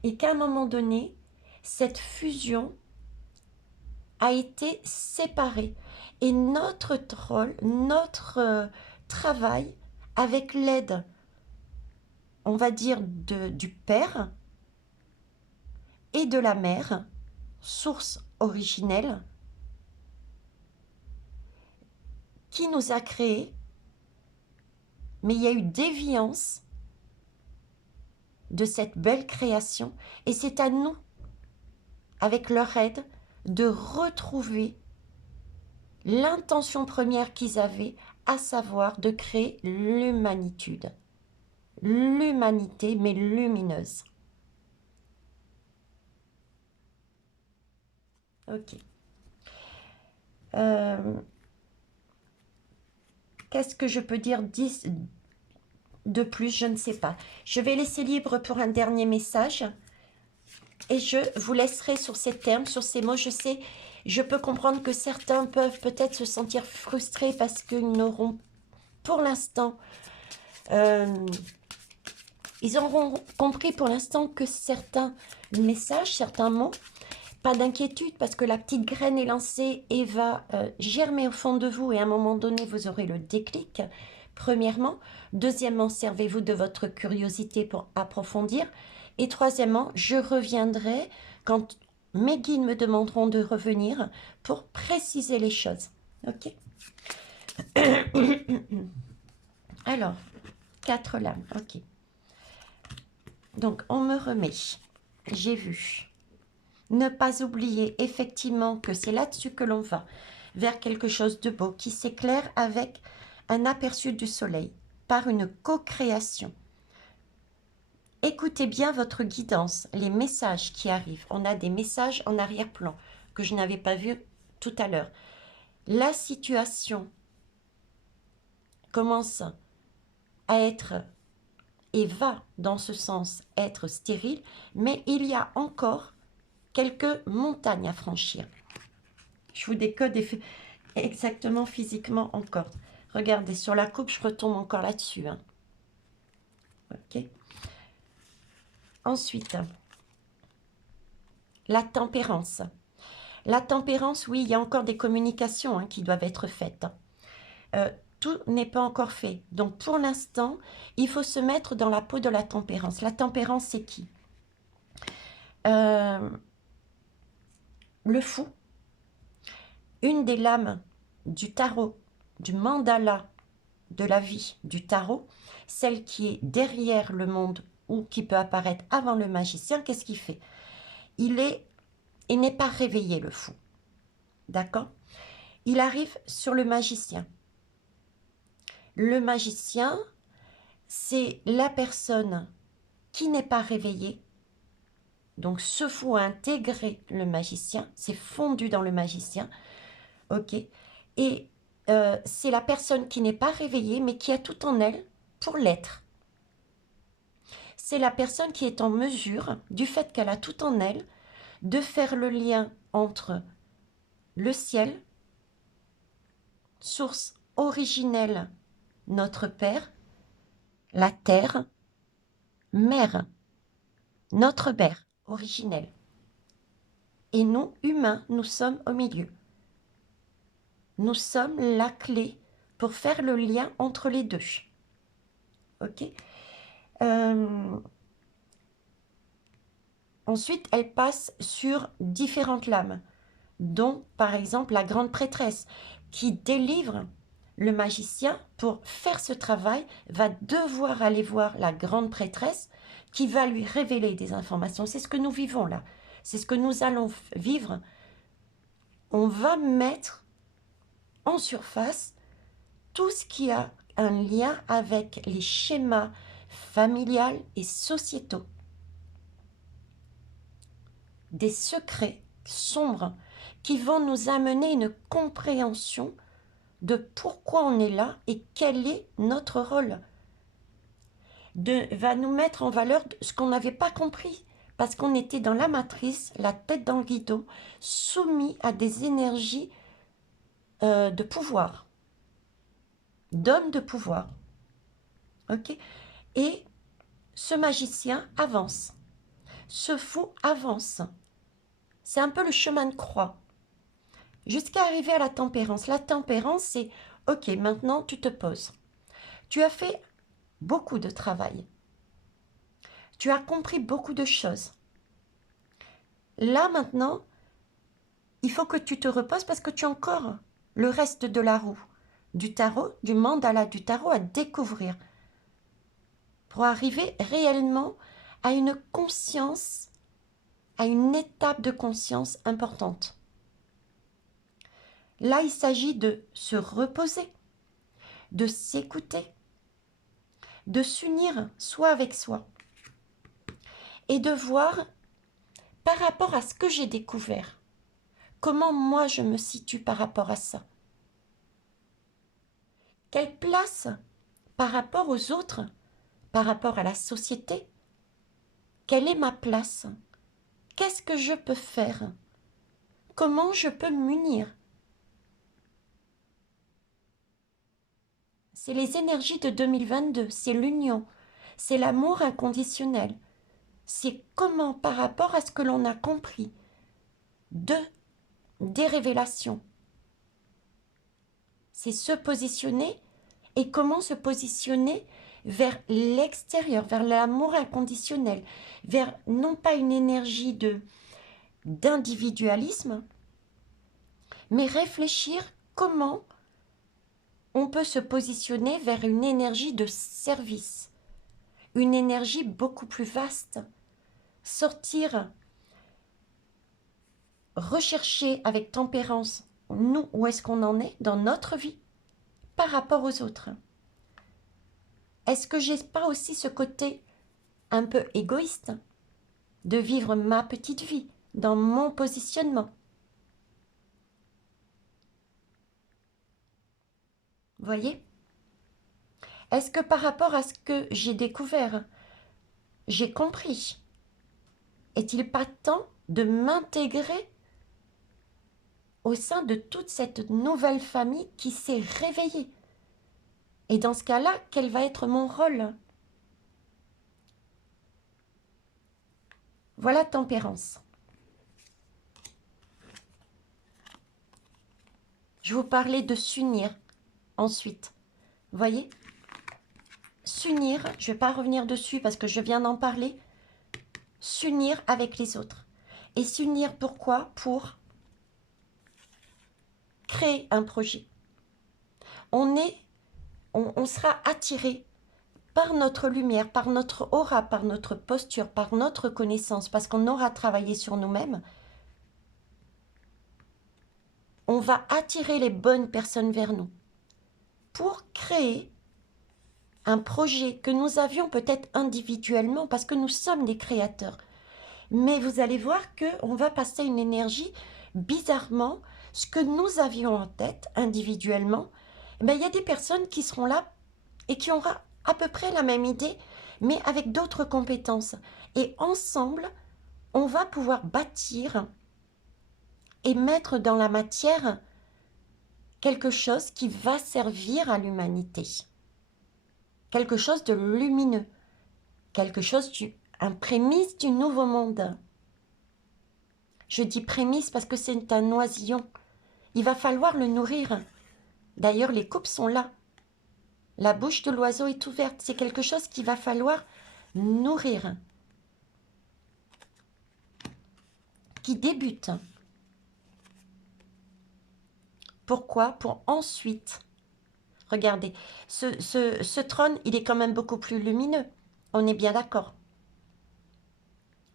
Et qu'à un moment donné, cette fusion a été séparée. Et notre rôle, notre travail, avec l'aide, on va dire, du Père et de la Mère, source originelle, qui nous a créés, mais il y a eu déviance de cette belle création, et c'est à nous, avec leur aide, de retrouver l'intention première qu'ils avaient, à savoir de créer l'humanitude. L'humanité, mais lumineuse. Ok. Qu'est-ce que je peux dire de plus? Je ne sais pas. Je vais laisser libre pour un dernier message. Et je vous laisserai sur ces termes, sur ces mots. Je sais, je peux comprendre que certains peuvent peut-être se sentir frustrés parce qu'ils n'auront, pour l'instant, ils auront compris pour l'instant que certains messages, certains mots, pas d'inquiétude parce que la petite graine est lancée et va germer au fond de vous et à un moment donné, vous aurez le déclic, premièrement. Deuxièmement, servez-vous de votre curiosité pour approfondir. Et troisièmement, je reviendrai quand mes guides me demanderont de revenir pour préciser les choses. Ok. Alors, 4 lames. Ok. Donc, on me remet. J'ai vu. Ne pas oublier effectivement que c'est là-dessus que l'on va, vers quelque chose de beau qui s'éclaire avec un aperçu du soleil, par une co-création. Écoutez bien votre guidance, les messages qui arrivent. On a des messages en arrière-plan que je n'avais pas vu tout à l'heure. La situation commence à être et va dans ce sens être stérile, mais il y a encore quelques montagnes à franchir. Je vous décode exactement physiquement encore. Regardez, sur la coupe, je retombe encore là-dessus. Hein. Ok. Ensuite, la tempérance. La tempérance, oui, il y a encore des communications qui doivent être faites. Tout n'est pas encore fait. Donc, pour l'instant, il faut se mettre dans la peau de la tempérance. La tempérance, c'est qui? Le fou. Une des lames du tarot, du mandala de la vie du tarot, celle qui est derrière le monde ou qui peut apparaître avant le magicien, qu'est-ce qu'il fait? Il n'est pas réveillé, le fou. D'accord? Il arrive sur le magicien. Le magicien, c'est la personne qui n'est pas réveillée. Donc, ce fou a intégré le magicien, c'est fondu dans le magicien. Ok? Et c'est la personne qui n'est pas réveillée, mais qui a tout en elle pour l'être. C'est la personne qui est en mesure, du fait qu'elle a tout en elle, de faire le lien entre le ciel, source originelle, notre Père, la terre, mère, notre mère originelle. Et nous, humains, nous sommes au milieu. Nous sommes la clé pour faire le lien entre les deux. Ok. Ensuite, elle passe sur différentes lames, dont par exemple la grande prêtresse, qui délivre le magicien. Pour faire ce travail, va devoir aller voir la grande prêtresse qui va lui révéler des informations. C'est ce que nous vivons là. C'est ce que nous allons vivre. On va mettre en surface tout ce qui a un lien avec les schémas familiales et sociétaux. Des secrets sombres qui vont nous amener une compréhension de pourquoi on est là et quel est notre rôle. Va nous mettre en valeur ce qu'on n'avait pas compris, parce qu'on était dans la matrice, la tête dans le guidon, soumis à des énergies de pouvoir, d'hommes de pouvoir. Ok? Et ce magicien avance, ce fou avance. C'est un peu le chemin de croix, jusqu'à arriver à la tempérance. La tempérance, c'est, ok, maintenant tu te poses. Tu as fait beaucoup de travail. Tu as compris beaucoup de choses. Là, maintenant, il faut que tu te reposes parce que tu as encore le reste de la roue du tarot, du mandala du tarot à découvrir pour arriver réellement à une conscience, à une étape de conscience importante. Là, il s'agit de se reposer, de s'écouter, de s'unir soi avec soi et de voir par rapport à ce que j'ai découvert, comment moi je me situe par rapport à ça. Quelle place par rapport aux autres, par rapport à la société? Quelle est ma place? Qu'est-ce que je peux faire? Comment je peux m'unir? C'est les énergies de 2022, c'est l'union, c'est l'amour inconditionnel. C'est comment par rapport à ce que l'on a compris des révélations. C'est se positionner et comment se positionner vers l'extérieur, vers l'amour inconditionnel, vers non pas une énergie d'individualisme, mais réfléchir comment on peut se positionner vers une énergie de service, une énergie beaucoup plus vaste, sortir, rechercher avec tempérance, nous, où est-ce qu'on en est dans notre vie par rapport aux autres. Est-ce que j'ai pas aussi ce côté un peu égoïste de vivre ma petite vie dans mon positionnement? Voyez? Est-ce que par rapport à ce que j'ai découvert, j'ai compris? Est-il pas temps de m'intégrer au sein de toute cette nouvelle famille qui s'est réveillée? Et dans ce cas-là, quel va être mon rôle? Voilà tempérance. Je vous parlais de s'unir ensuite. Voyez? S'unir, je ne vais pas revenir dessus parce que je viens d'en parler. S'unir avec les autres. Et s'unir pourquoi? Pour créer un projet. On sera attiré par notre lumière, par notre aura, par notre posture, par notre connaissance, parce qu'on aura travaillé sur nous-mêmes. On va attirer les bonnes personnes vers nous pour créer un projet que nous avions peut-être individuellement, parce que nous sommes des créateurs. Mais vous allez voir qu'on va passer une énergie, bizarrement, ce que nous avions en tête individuellement, il y a des personnes qui seront là et qui auront à peu près la même idée, mais avec d'autres compétences. Et ensemble, on va pouvoir bâtir et mettre dans la matière quelque chose qui va servir à l'humanité. Quelque chose de lumineux. Quelque chose un prémisse du nouveau monde. Je dis prémisse parce que c'est un oisillon. Il va falloir le nourrir. D'ailleurs, les coupes sont là. La bouche de l'oiseau est ouverte. C'est quelque chose qu'il va falloir nourrir. Qui débute. Pourquoi? Pour ensuite... Regardez, ce trône, il est quand même beaucoup plus lumineux. On est bien d'accord.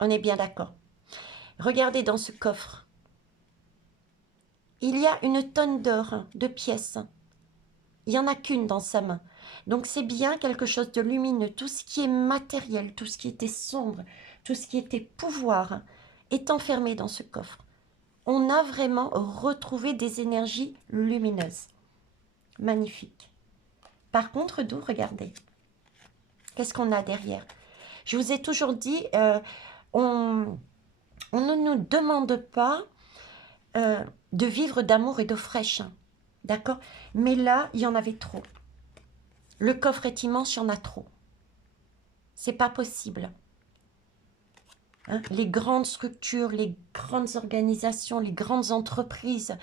On est bien d'accord. Regardez dans ce coffre. Il y a une tonne d'or, de pièces. Il n'y en a qu'une dans sa main. Donc c'est bien quelque chose de lumineux. Tout ce qui est matériel, tout ce qui était sombre, tout ce qui était pouvoir est enfermé dans ce coffre. On a vraiment retrouvé des énergies lumineuses. Magnifique. Par contre, d'où, regardez. Qu'est-ce qu'on a derrière? Je vous ai toujours dit, on ne nous demande pas de vivre d'amour et d'eau fraîche. D'accord? Mais là, il y en avait trop. Le coffre est immense, il y en a trop. C'est pas possible. Hein? Les grandes structures, les grandes organisations, les grandes entreprises,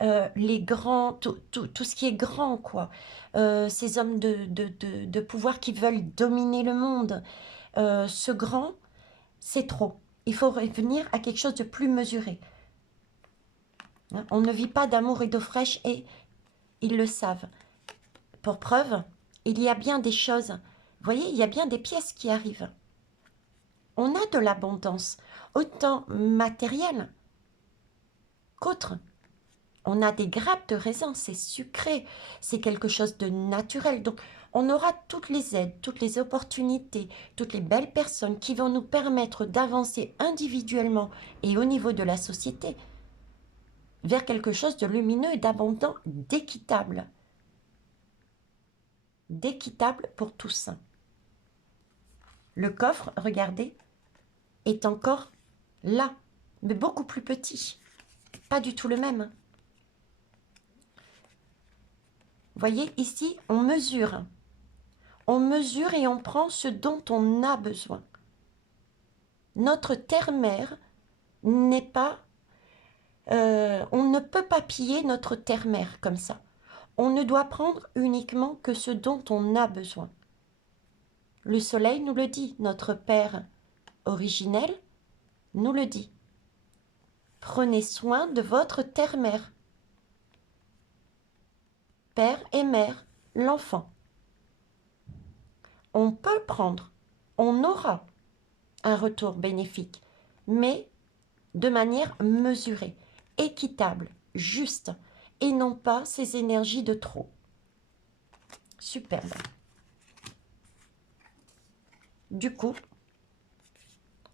les grands, tout ce qui est grand, quoi. Ces hommes de pouvoir qui veulent dominer le monde. Ce grand, c'est trop. Il faut revenir à quelque chose de plus mesuré. Hein? On ne vit pas d'amour et d'eau fraîche et ils le savent. Pour preuve, il y a bien des choses. Vous voyez, il y a bien des pièces qui arrivent. On a de l'abondance, autant matérielle qu'autre. On a des grappes de raisin, c'est sucré, c'est quelque chose de naturel. Donc, on aura toutes les aides, toutes les opportunités, toutes les belles personnes qui vont nous permettre d'avancer individuellement et au niveau de la société vers quelque chose de lumineux et d'abondant, d'équitable. D'équitable pour tous. Le coffre, regardez, est encore là, mais beaucoup plus petit. Pas du tout le même. Vous voyez, ici, on mesure. On mesure et on prend ce dont on a besoin. Notre terre-mère n'est pas... on ne peut pas piller notre terre-mère comme ça. On ne doit prendre uniquement que ce dont on a besoin. Le soleil nous le dit, notre Père originel nous le dit. Prenez soin de votre terre-mère. Père et mère, l'enfant. On peut prendre, on aura un retour bénéfique, mais de manière mesurée, équitable, juste, et non pas ces énergies de trop. Superbe. Du coup,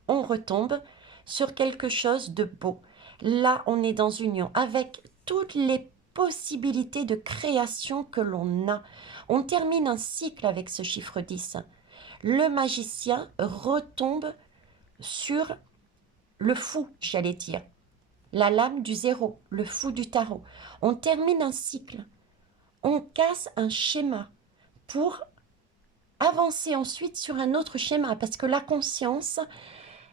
on retombe sur quelque chose de beau. Là, on est dans union avec toutes les possibilités de création que l'on a. On termine un cycle avec ce chiffre 10. Le magicien retombe sur le fou, j'allais dire. La lame du zéro, le fou du tarot. On termine un cycle. On casse un schéma pour avancer ensuite sur un autre schéma. Parce que la conscience,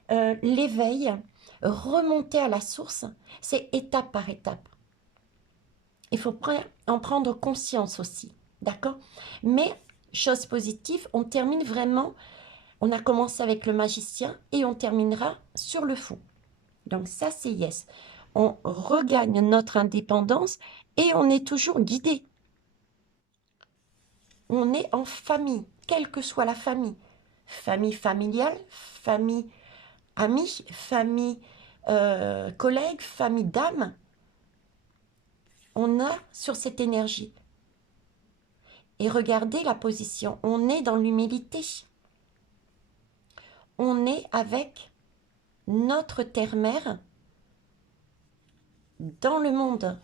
l'éveil, remonter à la source, c'est étape par étape. Il faut en prendre conscience aussi. D'accord? Mais, chose positive, on termine vraiment... On a commencé avec le magicien et on terminera sur le fou. Donc ça, c'est yes. On regagne notre indépendance et on est toujours guidé. On est en famille, quelle que soit la famille. Famille familiale, famille amie, famille collègue, famille d'âme. On a sur cette énergie. Et regardez la position. On est dans l'humilité. On est avec notre terre-mère dans le monde.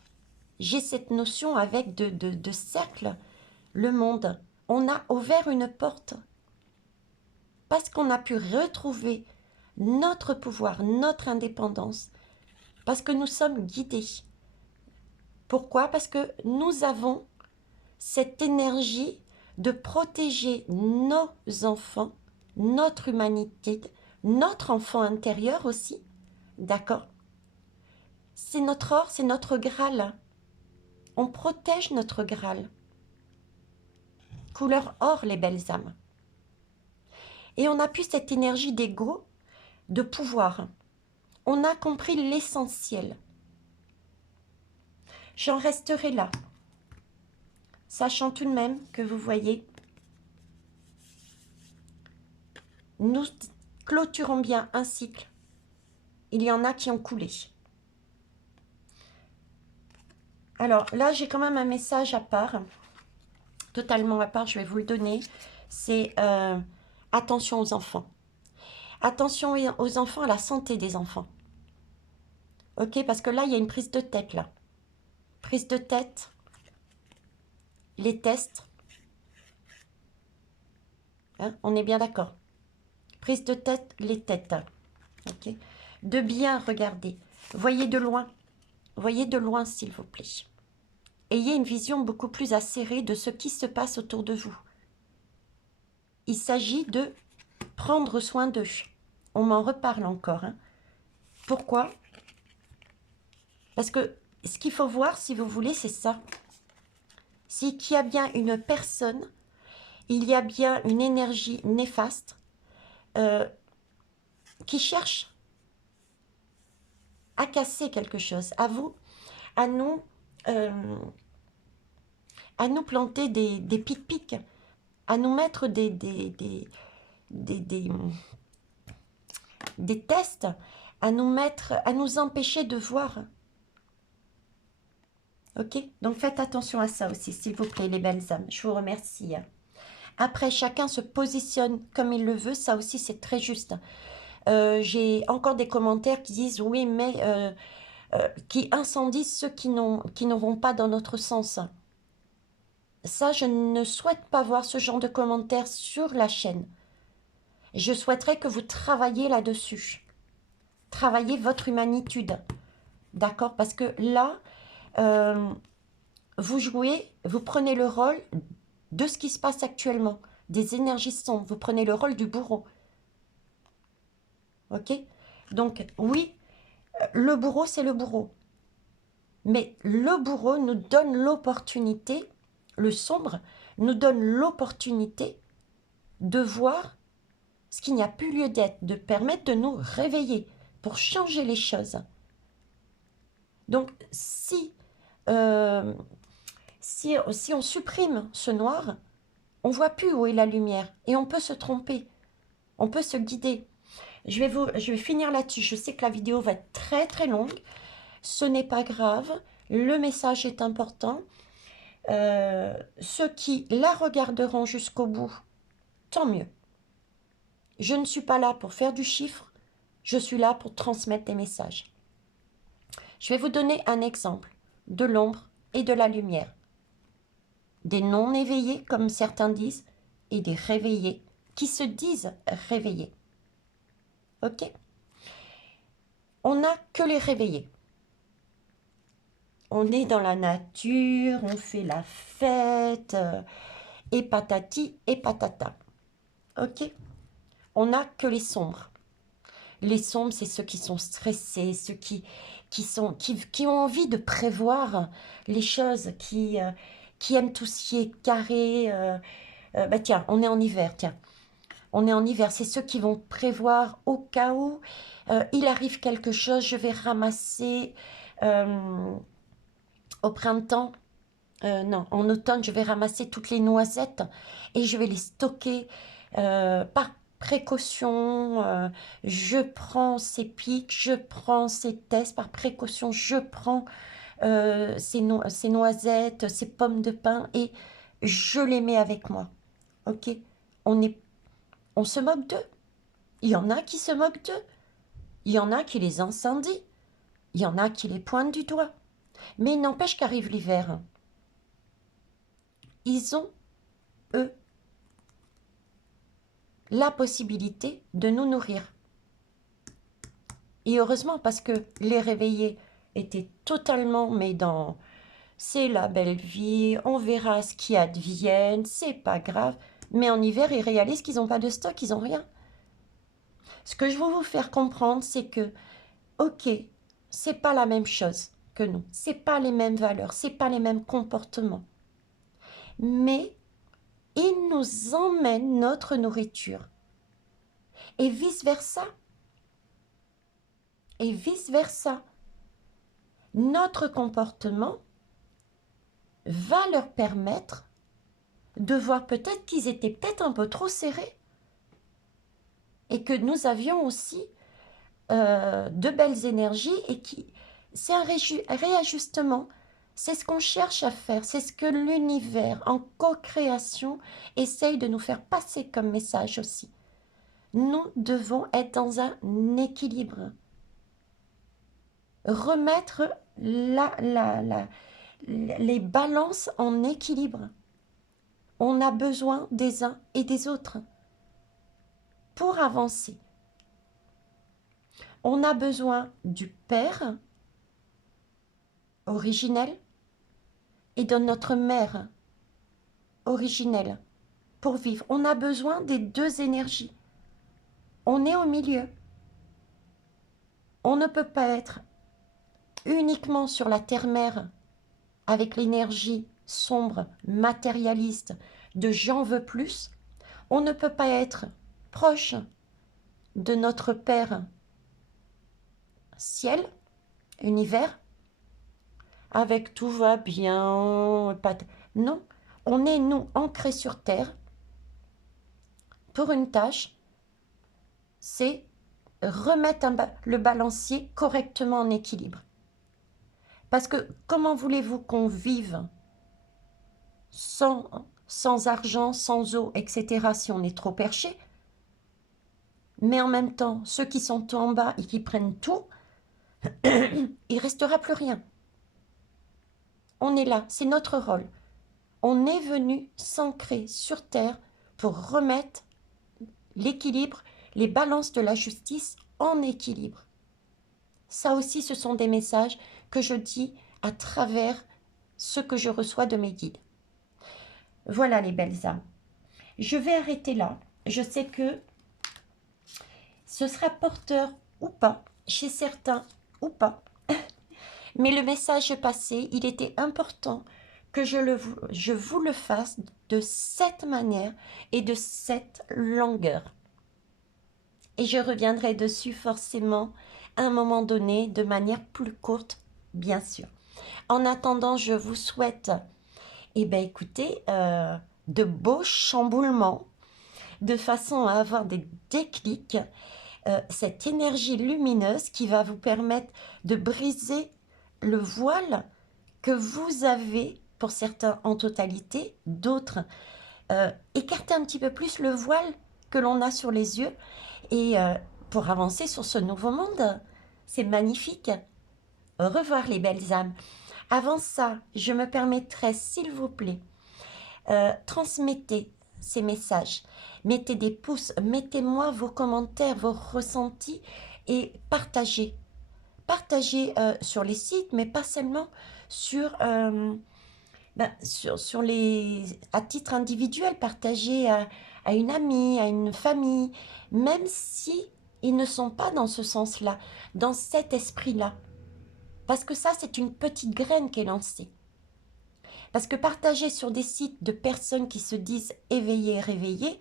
J'ai cette notion avec de cercle, le monde. On a ouvert une porte parce qu'on a pu retrouver notre pouvoir, notre indépendance, parce que nous sommes guidés. Pourquoi? Parce que nous avons cette énergie de protéger nos enfants, notre humanité, notre enfant intérieur aussi, d'accord? C'est notre or, c'est notre Graal. On protège notre Graal. Couleur or, les belles âmes. Et on a pu cette énergie d'ego, de pouvoir. On a compris l'essentiel. J'en resterai là, sachant tout de même que vous voyez, nous clôturons bien un cycle. Il y en a qui ont coulé. Alors là, j'ai quand même un message à part. totalement à part, je vais vous le donner. C'est attention aux enfants. Attention aux enfants, à la santé des enfants. Ok, parce que là, il y a une prise de tête, là. Prise de tête, les tests. Hein, on est bien d'accord. Prise de tête, les têtes. Ok. De bien regarder. Voyez de loin. Voyez de loin, s'il vous plaît. Ayez une vision beaucoup plus acérée de ce qui se passe autour de vous. Il s'agit de prendre soin d'eux. On m'en reparle encore. Hein. Pourquoi? Parce que ce qu'il faut voir, si vous voulez, c'est ça. C'est qu'il y a bien une personne, il y a bien une énergie néfaste qui cherche à casser quelque chose. À vous, à nous planter des pics-pics, à nous mettre des tests, à nous empêcher de voir. Ok? Donc faites attention à ça aussi, s'il vous plaît, les belles âmes. Je vous remercie. Après, chacun se positionne comme il le veut. Ça aussi, c'est très juste. J'ai encore des commentaires qui disent, oui, mais qui incendient ceux qui ne vont pas dans notre sens. Ça, je ne souhaite pas voir ce genre de commentaires sur la chaîne. Je souhaiterais que vous travailliez là-dessus. Travaillez votre humanitude. D'accord? Parce que là, vous jouez, vous prenez le rôle de ce qui se passe actuellement, des énergies sombres. Vous prenez le rôle du bourreau. Ok? Donc, oui, le bourreau, c'est le bourreau. Mais le bourreau nous donne l'opportunité, le sombre nous donne l'opportunité de voir ce qui n'y a plus lieu d'être, de permettre de nous réveiller pour changer les choses. Donc, si on supprime ce noir, on ne voit plus où est la lumière et on peut se tromper, on peut se guider. Je vais finir là-dessus. Je sais que la vidéo va être très très longue. Ce n'est pas grave. Le message est important. Ceux qui la regarderont jusqu'au bout, tant mieux. Je ne suis pas là pour faire du chiffre. Je suis là pour transmettre des messages. Je vais vous donner un exemple de l'ombre et de la lumière. Des non-éveillés, comme certains disent, et des réveillés qui se disent réveillés. Ok? On n'a que les réveillés. On est dans la nature, on fait la fête, et patati et patata. Ok? On n'a que les sombres. Les sombres, c'est ceux qui sont stressés, ceux qui ont envie de prévoir les choses, qui aiment tout ce qui est carré. Bah tiens, on est en hiver, tiens. On est en hiver, c'est ceux qui vont prévoir au cas où il arrive quelque chose, je vais ramasser au printemps. Non, en automne, je vais ramasser toutes les noisettes et je vais les stocker par précaution. Je prends ces pics, je prends ces tests par précaution, je prends ces noisettes, ces pommes de pin et je les mets avec moi. Ok? On se moque d'eux. Il y en a qui se moquent d'eux. Il y en a qui les incendient. Il y en a qui les pointent du doigt. Mais il n'empêche qu'arrive l'hiver. Ils ont, eux, la possibilité de nous nourrir. Et heureusement, parce que les réveillés étaient totalement, mais dans c'est la belle vie, on verra ce qui advienne, c'est pas grave. Mais en hiver, ils réalisent qu'ils n'ont pas de stock, ils n'ont rien. Ce que je veux vous faire comprendre, c'est que, ok, c'est pas la même chose que nous, c'est pas les mêmes valeurs, c'est pas les mêmes comportements. Mais ils nous emmènent notre nourriture. Et vice-versa. Et vice-versa. Notre comportement va leur permettre de voir peut-être qu'ils étaient peut-être un peu trop serrés et que nous avions aussi de belles énergies et c'est un réajustement. C'est ce qu'on cherche à faire, c'est ce que l'univers, en co-création, essaye de nous faire passer comme message aussi. Nous devons être dans un équilibre. Remettre les balances en équilibre. On a besoin des uns et des autres pour avancer. On a besoin du Père originel et de notre Mère originelle pour vivre. On a besoin des deux énergies. On est au milieu. On ne peut pas être uniquement sur la terre-mère avec l'énergie sombre, matérialiste de j'en veux plus. On ne peut pas être proche de notre Père ciel, univers, avec tout va bien, pas non, on est nous ancrés sur terre pour une tâche, c'est remettre le balancier correctement en équilibre. Parce que comment voulez-vous qu'on vive sans argent, sans eau, etc. si on est trop perché? Mais en même temps, ceux qui sont en bas et qui prennent tout, il restera plus rien. On est là, c'est notre rôle. On est venu s'ancrer sur terre pour remettre l'équilibre, les balances de la justice en équilibre. Ça aussi, ce sont des messages que je dis à travers ce que je reçois de mes guides. Voilà les belles âmes. Je vais arrêter là. Je sais que ce sera porteur ou pas, chez certains ou pas. Mais le message passé, il était important que je vous le fasse de cette manière et de cette longueur. Et je reviendrai dessus forcément à un moment donné, de manière plus courte, bien sûr. En attendant, je vous souhaite, écoutez, de beaux chamboulements, de façon à avoir des déclics, cette énergie lumineuse qui va vous permettre de briser le voile que vous avez, pour certains en totalité, d'autres écarter un petit peu plus le voile que l'on a sur les yeux et pour avancer sur ce nouveau monde. C'est magnifique. Au revoir les belles âmes. Avant ça, je me permettrai, s'il vous plaît, transmettez ces messages. Mettez des pouces, mettez-moi vos commentaires, vos ressentis et partagez. Partagez sur les sites, mais pas seulement sur à titre individuel, partagez à une amie, à une famille, même si ils ne sont pas dans ce sens-là, dans cet esprit-là. Parce que ça, c'est une petite graine qui est lancée. Parce que partager sur des sites de personnes qui se disent éveillées, réveillées,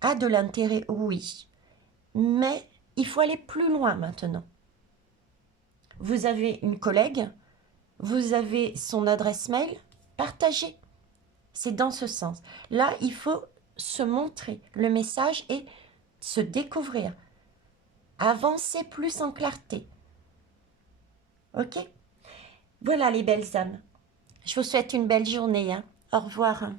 a de l'intérêt, oui. Mais il faut aller plus loin maintenant. Vous avez une collègue, vous avez son adresse mail, partagez. C'est dans ce sens. Là, il faut se montrer le message et se découvrir. Avancer plus en clarté. Ok? Voilà les belles âmes. Je vous souhaite une belle journée. Hein. Au revoir.